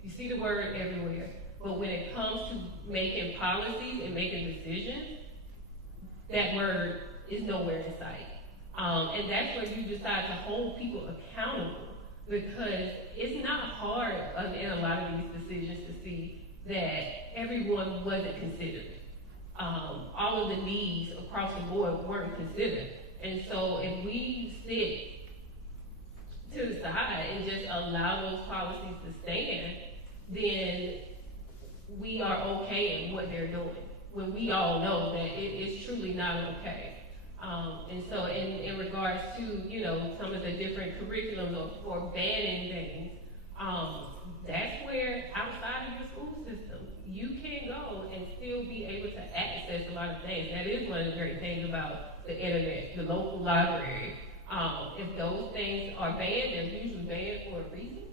You see the word everywhere. But when it comes to making policies and making decisions, that word is nowhere in sight. And that's where you decide to hold people accountable. because it's not hard in a lot of these decisions to see that everyone wasn't considered. All of the needs across the board weren't considered. And so if we sit to the side and just allow those policies to stand, then we are okay in what they're doing, when we all know that it is truly not okay. And so in regards to, you know, some of the different curriculums or banning things, that's where outside of your school system, you can go and still be able to access a lot of things. That is one of the great things about the internet, the local library. If those things are banned, they're usually banned for a reason.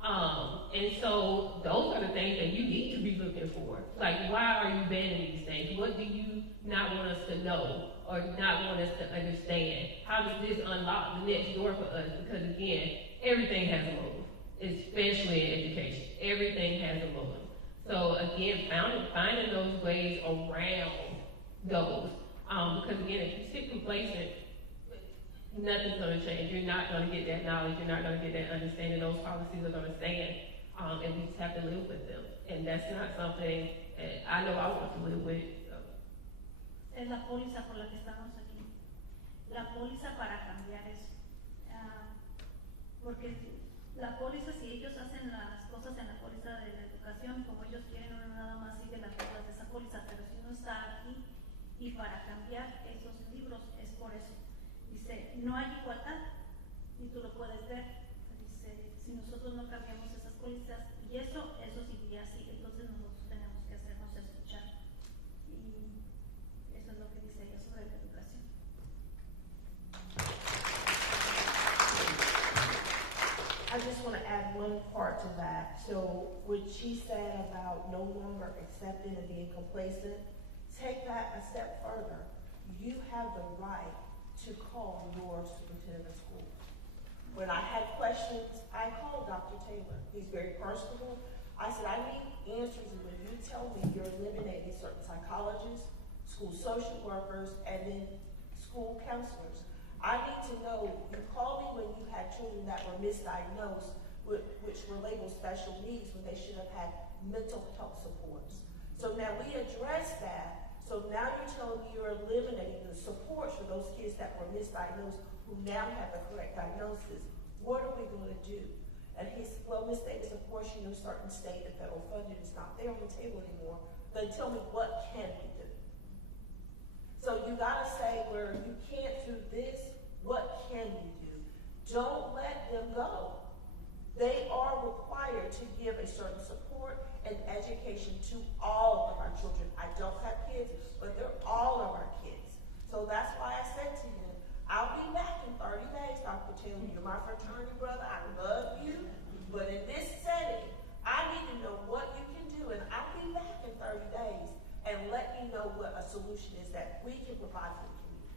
And so those are the things that you need to be looking for. Like, why are you banning these things? What do you not want us to know or not want us to understand? How does this unlock the next door for us? Because again, everything has a motive, especially in education. Everything has a motive. So again, finding those ways around those. Because again, if you sit complacent, nothing's going to change. You're not going to get that knowledge. You're not going to get that understanding. Those policies are going to stand, and we just have to live with them. And that's not something that I know I want to live with. So. Es la póliza por la que estamos aquí. La póliza para cambiar eso. Porque la póliza, si ellos hacen las cosas en la póliza de la educación como ellos quieren, uno nada más sigue las reglas de esa póliza. Pero si uno está aquí y para cambiar esos libros es por eso. Dice, no hay igualdad, y tú lo puedes ver. Dice, si nosotros no cambiamos esas pólizas, y eso seguiría así, entonces nosotros tenemos que hacernos escuchar. Y eso es lo que dice ella sobre la educación. I just want to add one part to that. So what she said about no longer accepting and being complacent, take that a step further. You have the right to call your superintendent of schools. When I had questions, I called Dr. Taylor. He's very personable. I said, I need answers when you tell me you're eliminating certain psychologists, school social workers, and then school counselors. I need to know, you called me when you had children that were misdiagnosed, which were labeled special needs when they should have had mental health supports. So now we addressed that. So now you're telling me you're eliminating the supports for those kids that were misdiagnosed who now have the correct diagnosis. What are we going to do? And he said, well, Ms. Davis, of course, you know, certain state and federal funding is not there on the table anymore. Then tell me, what can we do? So you got to say, where you can't do this, what can we do? Don't let them go. They are required to give a certain support and education to all of our children. I don't have kids, but they're all of our kids. So that's why I said to him, I'll be back in 30 days, Dr. Taylor. You're my fraternity brother. I love you. But in this setting, I need to know what you can do. And I'll be back in 30 days and let you know what a solution is that we can provide for the community.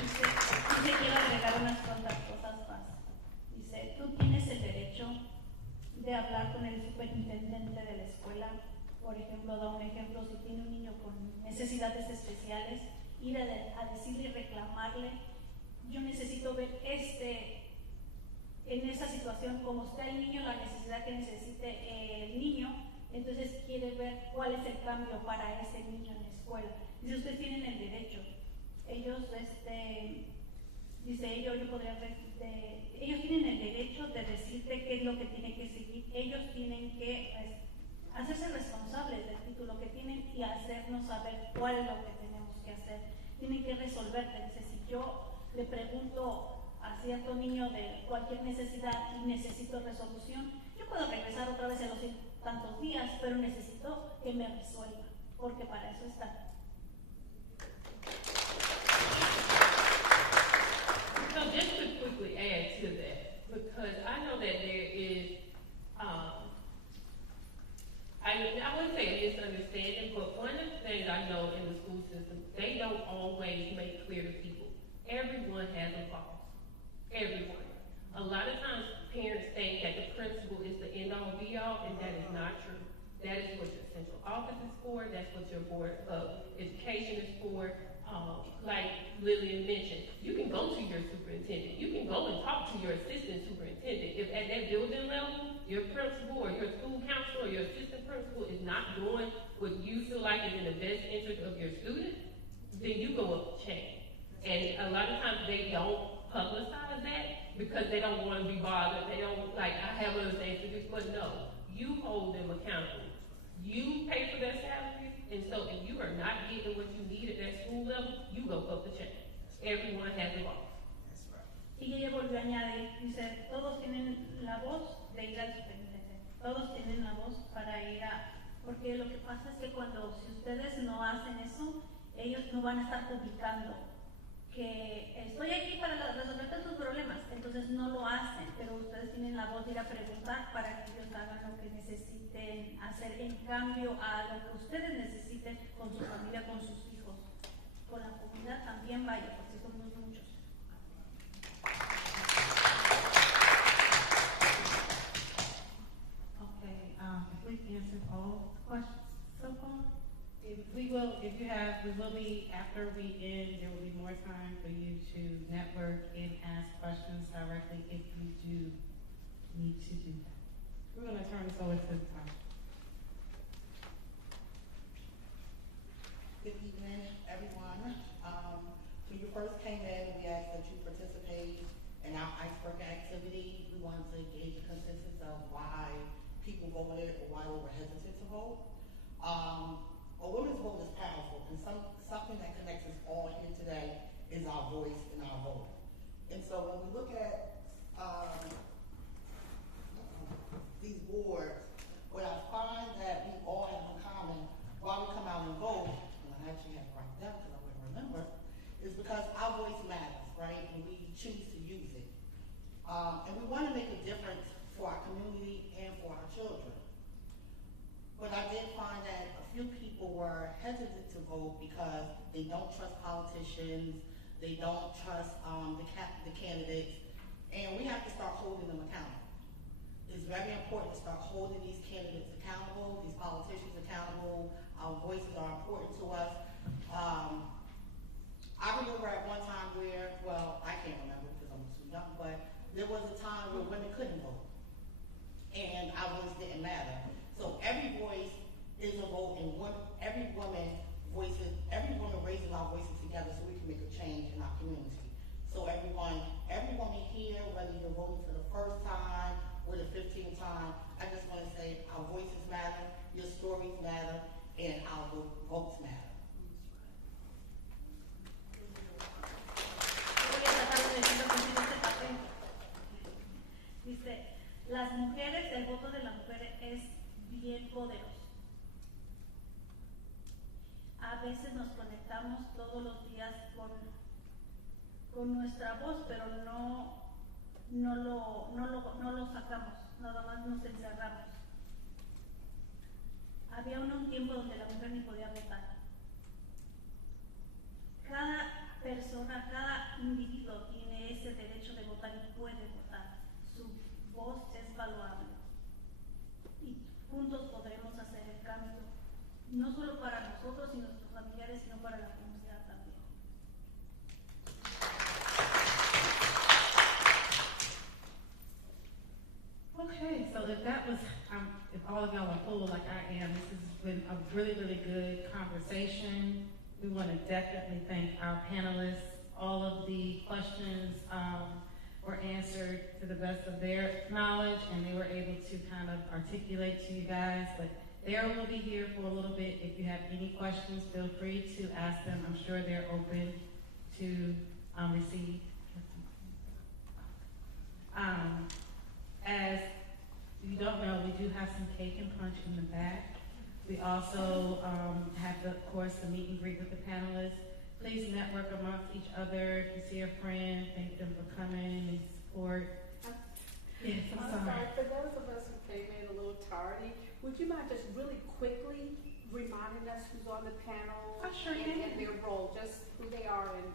Dice, quiero agregar unas cuantas cosas más. Dice, tú tienes el derecho de hablar con el superintendente de la escuela. Por ejemplo, da un ejemplo, si tiene un niño con necesidades especiales, ir a decirle y reclamarle, yo necesito ver en esa situación, como está el niño, la necesidad que necesite el niño, entonces quiere ver cuál es el cambio para ese niño en la escuela. Dice, ustedes tienen el derecho. Ellos, dice, ellos tienen el derecho de decirte qué es lo que tiene que seguir. Ellos tienen que hacerse responsables del título que tienen y hacernos saber cuál es lo que tenemos que hacer. Tienen que resolverte. Dice, si yo le pregunto a cierto niño de cualquier necesidad y necesito resolución, yo puedo regresar otra vez en los tantos días, pero necesito que me resuelva, porque para eso está. So just to quickly add to that, because I know that there is, I wouldn't say a misunderstanding, but one of the things I know in the school system, they don't always make clear to people. Everyone has a fault. Everyone. A lot of times parents think that the principal is the end-all be-all, and that is not true. That is what your central office is for. That's what your board of education is for. Like Lillian mentioned, you can go to your superintendent. You can go and talk talk to your assistant superintendent. If at that building level, your principal or your school counselor or your assistant principal is not doing what you feel like is in the best interest of your student, then you go up the chain. And a lot of times they don't publicize that because they don't want to be bothered. They don't, like, I have other things to do, but no, you hold them accountable. You pay for their salaries, and so if you are not getting what you need at that school level, you go up the chain. Everyone has a voice. Y ella volvió a añadir, dice, todos tienen la voz de ir al superintendente, todos tienen la voz para ir a, porque lo que pasa es que si ustedes no hacen eso, ellos no van a estar publicando que estoy aquí para resolver tus problemas, entonces no lo hacen, pero ustedes tienen la voz de ir a preguntar para que ellos hagan lo que necesiten hacer en cambio a lo que ustedes necesiten con su familia, con sus hijos, con la comunidad también vaya, porque somos muchos. Okay, if we've answered all questions so far, we will be, after we end, there will be more time for you to network and ask questions directly if you do need to do that. We're going to turn this over to the top. Good evening, everyone. When you first came in, we asked that you participate in our icebreaker activity. We wanted to gauge a consensus of why people voted or why they were hesitant to vote. A women's vote is powerful, and something that connects us all here today is our voice and our vote. And so when we look at these boards, what I find that we all have in common while we come out and vote, and I actually have to write it down because I wouldn't remember, is because our voice matters, right? And we choose to use it. And we want to make a difference for our community and for our children. But I did find that a few people were hesitant to vote because they don't trust politicians, they don't trust the candidates, and we have to start holding them accountable. It's very important to start holding these candidates accountable, these politicians accountable. Our voices are important to us. I remember at one time where, well, I can't remember because I'm too young, but there was a time where women couldn't vote, and our voice didn't matter. So every voice is a vote, and every woman raises our voices together so we can make a change in our community. So every woman here, whether you're voting for the first time or the 15th time, I just want to say our voices matter, your stories matter, and our votes matter. Dice, las mujeres, el voto de la mujer es bien poderoso. A veces nos conectamos todos los días con nuestra voz, pero no lo sacamos, nada más nos encerramos. Había un tiempo donde la mujer ni podía votar. Cada persona, cada individuo tiene ese derecho de votar y puede votar. Su voz es valuable. Y juntos podremos hacer el cambio, no solo para nosotros y nuestros familiares, sino para la comunidad también. Okay, so if that was, if all of y'all are full like I am, this has been a really, really good conversation. We want to definitely thank our panelists. All of the questions were answered to the best of their knowledge, and they were able to kind of articulate to you guys. But Dara will be here for a little bit. If you have any questions, feel free to ask them. I'm sure they're open to receive. As you don't know, we do have some cake and punch in the back. We also have, of course, the meet and greet with the panelists. Please network amongst each other. If you see a friend, thank them for coming and support. Yes, I'm sorry. For those of us who came in a little tardy, would you mind just really quickly reminding us who's on the panel? Sure can. And their role, just who they are and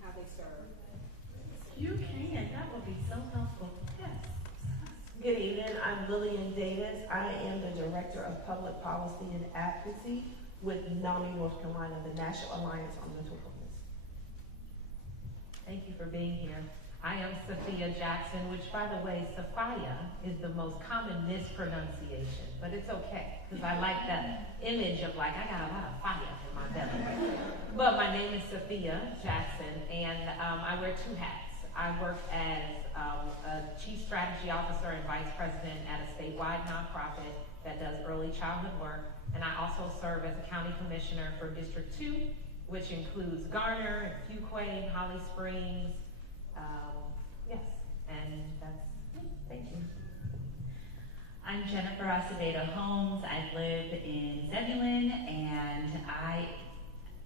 how they serve. You can. That would be so helpful. Yes. Good evening. I'm Lillian Davis. I am the Director of Public Policy and Advocacy with NAMI North Carolina, the National Alliance on Mental Illness. Thank you for being here. I am Sophia Jackson, which, by the way, Sophia is the most common mispronunciation, but it's okay, because I like that image of like, I got a lot of fire in my belly. But my name is Sophia Jackson, and I wear two hats. I work as a Chief Strategy Officer and Vice President at a statewide nonprofit that does early childhood work, and I also serve as a County Commissioner for District 2, which includes Garner, Fuquay, Holly Springs. Yes, and that's it. Thank you. I'm Jennifer Acevedo Holmes. I live in Zebulon, and I,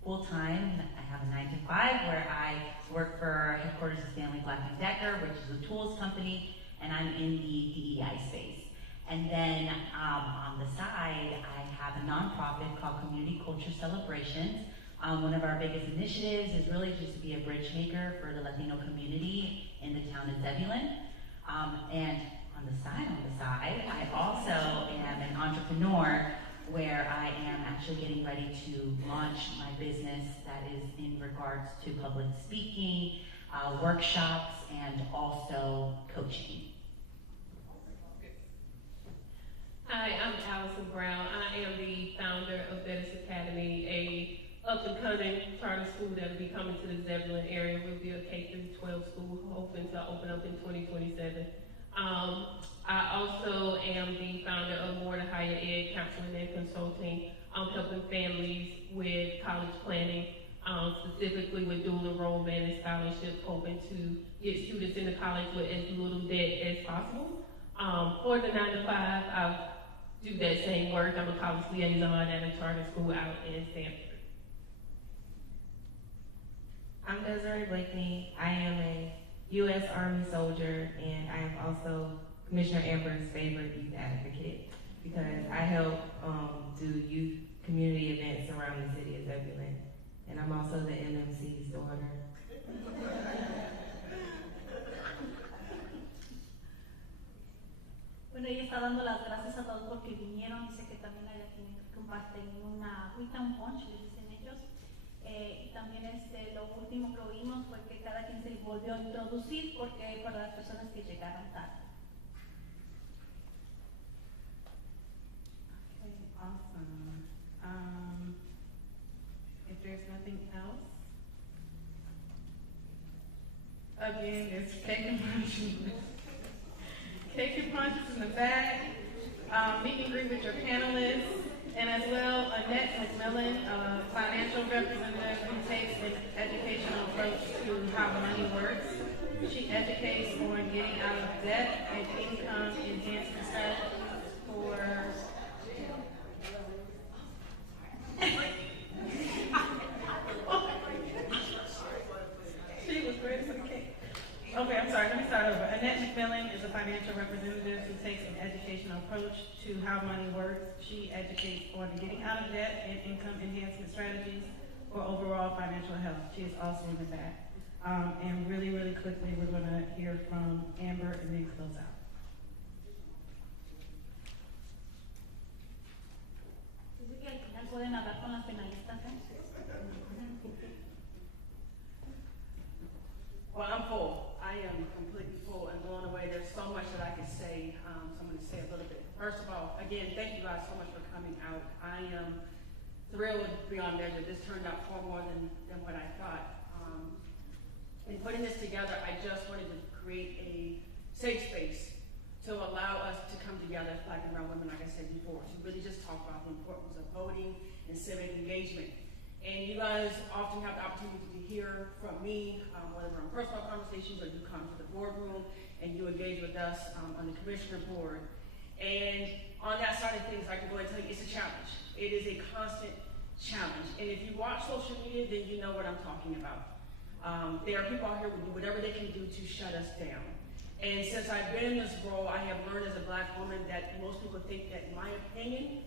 full-time, I have a 9 to 5 where I work for headquarters of Stanley Black & Decker, which is a tools company, and I'm in the DEI space. And then on the side, I have a nonprofit called Community Culture Celebrations. One of our biggest initiatives is really just to be a bridge maker for the Latino community in the town of Zebulon. And on the side, I also am an entrepreneur where I am actually getting ready to launch my business that is in regards to public speaking, workshops, and also coaching. Hi, I'm Allison Brown. I am the founder of Bettis Academy, a up-and-coming charter school that will be coming to the Zebulon area. We'll be a K-12 school, hoping to open up in 2027. I also am the founder of More to Higher Ed Counseling and Consulting, helping families with college planning, specifically with dual enrollment and scholarships, hoping to get students into college with as little debt as possible. For the 9 to 5, I do that same work. I'm a college liaison at a charter school out in Stanford. I'm Desiree Blakeney. I am a U.S. Army soldier, and I am also Commissioner Amber's favorite youth advocate because I help do youth community events around the city of Zebulon, and I'm also the MMC's daughter. Bueno, ella está dando las gracias a todos porque vinieron. Dice que también ella tiene que compartir una agüita, un punch, le dicen ellos. Y también lo último que oímos fue que cada quien se volvió a introducir porque para las personas que llegaron tarde. Okay, awesome. If there's nothing else, again, it's cake and punch. Cake and punch is in the back. Meet and greet with your panelists. And as well, Annette McMillan, a financial representative who takes an educational approach to how money works. She educates on getting out of debt and income enhancement strategies for she was ready for the cake. Okay, I'm sorry, let me start over. Annette McMillan is a financial representative who takes an educational approach to how money works. She educates on getting out of debt and income enhancement strategies for overall financial health. She is also in the back. And really, really quickly, we're going to hear from Amber and then close out. Dice que al final pueden hablar con las finalistas, ¿eh? Well, I'm full. I am completely full and blown away. There's so much that I could say, so I'm going to say a little bit. First of all, again, thank you guys so much for coming out. I am thrilled beyond measure. This turned out far more than what I thought. In putting this together, I just wanted to create a safe space to allow us to come together as Black and brown women, like I said before, to really just talk about the importance of voting and civic engagement. And you guys often have the opportunity to hear from me, whether we're on personal conversations or you come to the boardroom and you engage with us on the commissioner board. And on that side of things, I can go ahead and tell you, it's a challenge. It is a constant challenge. And if you watch social media, then you know what I'm talking about. There are people out here who do whatever they can do to shut us down. And since I've been in this role, I have learned as a Black woman that most people think that my opinion,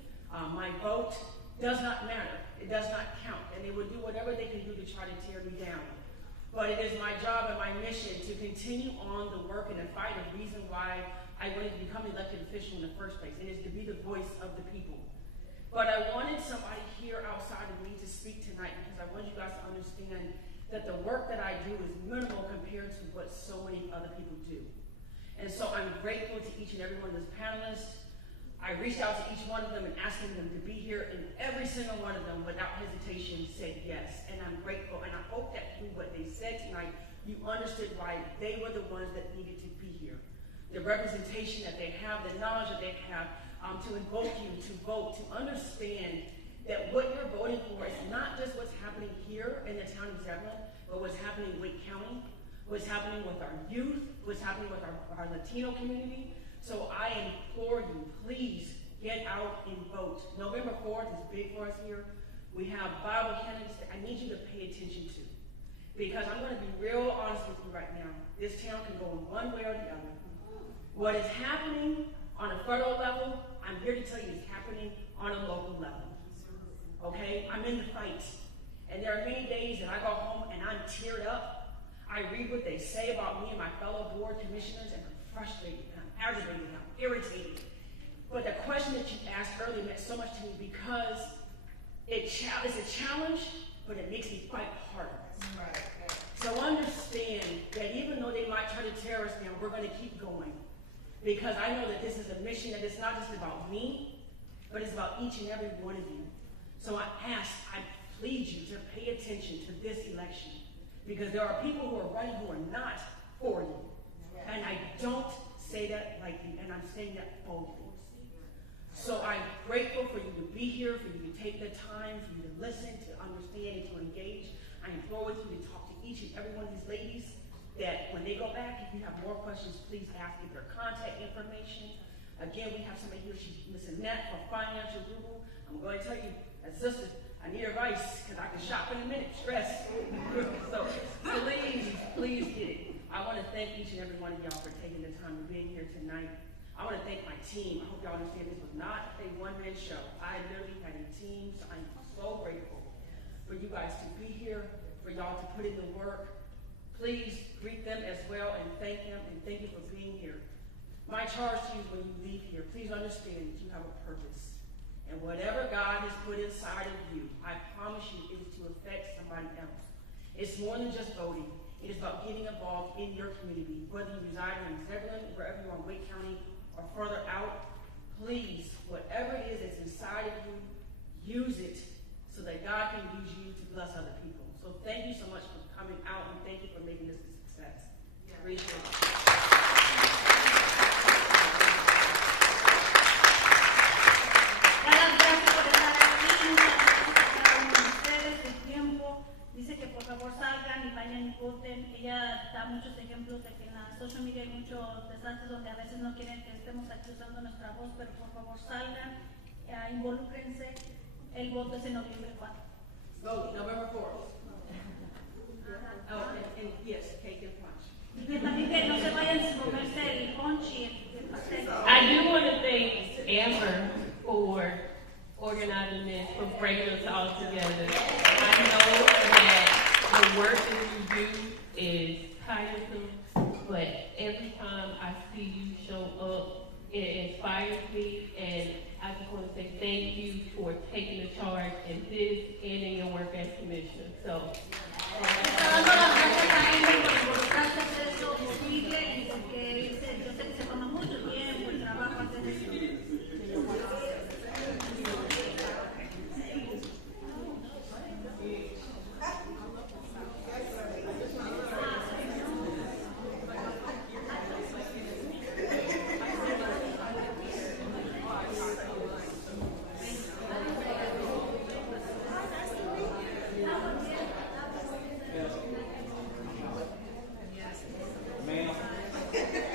my vote, does not matter. It does not count. And they will do whatever they can do to try to tear me down. But it is my job and my mission to continue on the work and the fight, the reason why I wanted to become an elected official in the first place. It is to be the voice of the people. But I wanted somebody here outside of me to speak tonight because I want you guys to understand that the work that I do is minimal compared to what so many other people do. And so I'm grateful to each and every one of those panelists. I reached out to each one of them and asking them to be here, and every single one of them, without hesitation, said yes. And I'm grateful, and I hope that through what they said tonight, you understood why they were the ones that needed to be here. The representation that they have, the knowledge that they have, to invoke you, to vote, to understand that what you're voting for is not just what's happening here in the town of Zebulon, but what's happening in Wake County, what's happening with our youth, what's happening with our Latino community. So I implore you, please get out and vote. November 4th is big for us here. We have Bible candidates that I need you to pay attention to. Because I'm going to be real honest with you right now. This town can go in one way or the other. What is happening on a federal level, I'm here to tell you it's happening on a local level. Okay? I'm in the fight. And there are many days that I go home and I'm teared up. I read what they say about me and my fellow board commissioners, and I'm frustrated, and I'm aggravated, and I'm irritated. But the question that you asked earlier meant so much to me because it's a challenge, but it makes me fight harder. Right. So understand that even though they might try to tear us down, we're going to keep going. Because I know that this is a mission that is not just about me, but it's about each and every one of you. So I plead you to pay attention to this election. Because there are people who are running who are not for you. And I don't say that lightly, and I'm saying that boldly. So I'm grateful for you to be here, for you to take the time, for you to listen, to understand, and to engage. I implore with you to talk to each and every one of these ladies, that when they go back, if you have more questions, please ask me their contact information. Again, we have somebody here, she's Miss Annette for Financial Guru. I'm going to tell you, as sister, I need advice, because I can shop in a minute, stress. So please get it. I want to thank each and every one of y'all for taking the time to be here tonight. I want to thank my team. I hope y'all understand this was not a one-man show. I literally had a team, so I'm so grateful for you guys to be here, for y'all to put in the work. Please greet them as well and thank them, and thank you for being here. My charge to you is when you leave here, please understand that you have a purpose. And whatever God has put inside of you, I promise you it is to affect somebody else. It's more than just voting. It is about getting involved in your community, whether you reside in Zebulon, wherever you are in Wake County, or further out. Please, whatever it is that's inside of you, use it so that God can use you to bless other people. So thank you so much for coming out, and thank you for making this a success. Appreciate it. Dice que por favor salgan y vayan y voten. Ella da muchos ejemplos de que en la social media hay muchos desastres donde a veces no quieren que estemos aquí usando nuestra voz, pero por favor salgan, involúcrense. El voto es en noviembre 4. Vote November 4th. Oh, and yes, cake and punch. Y que también que no se vayan sin comerse el punch y el pastel. I do want to thank Amber for organizing this, for bringing us all together. I know that the work that you do is tiresome, but every time I see you show up, it inspires me, and I just want to say thank you for taking the charge in this and in your work as commissioner. So. Ma'am.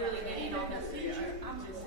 literally getting on this picture. I'm just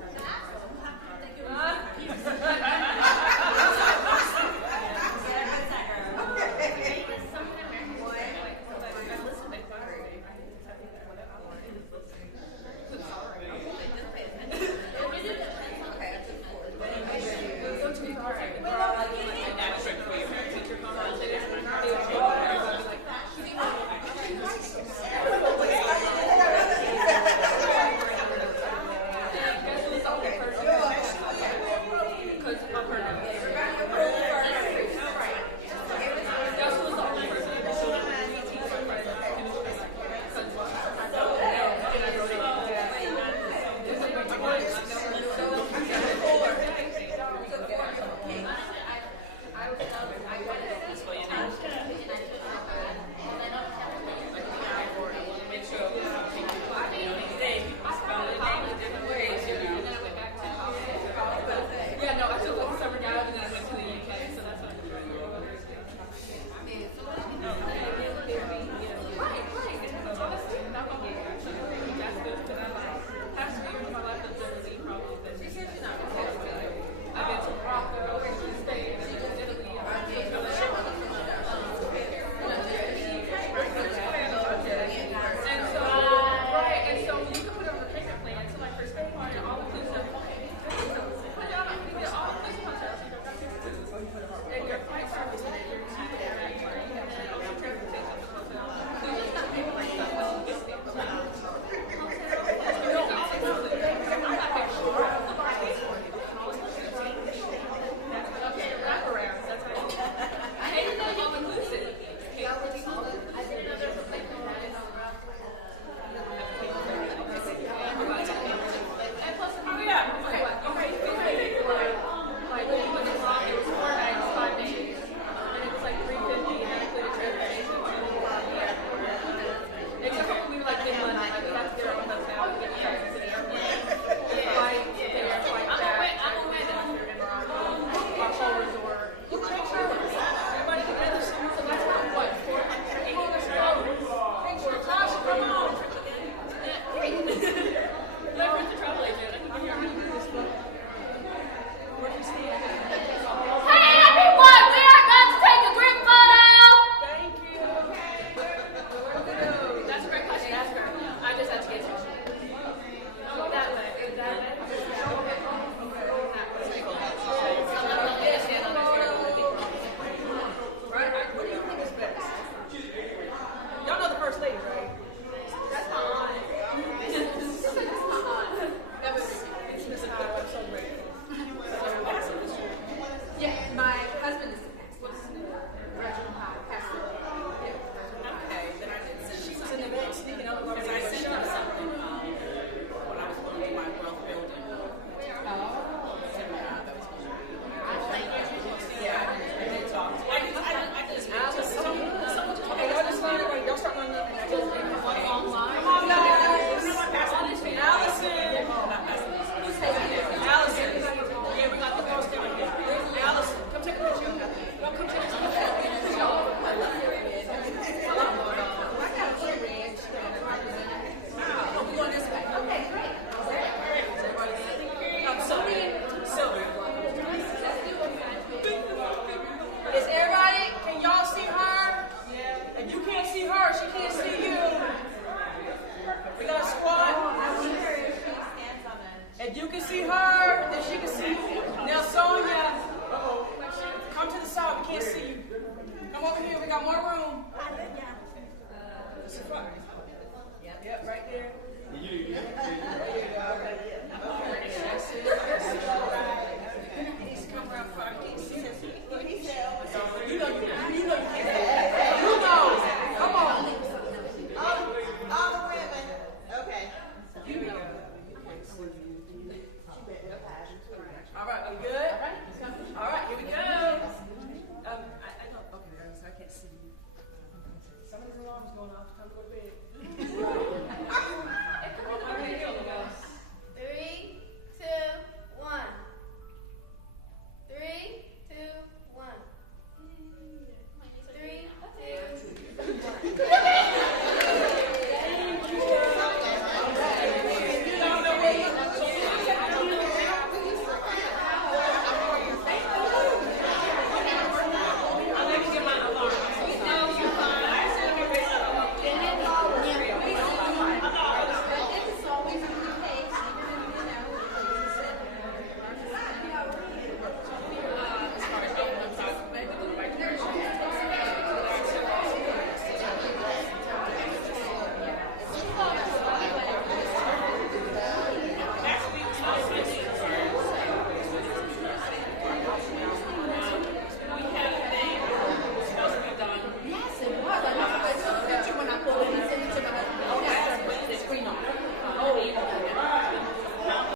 Come over here, we got more room.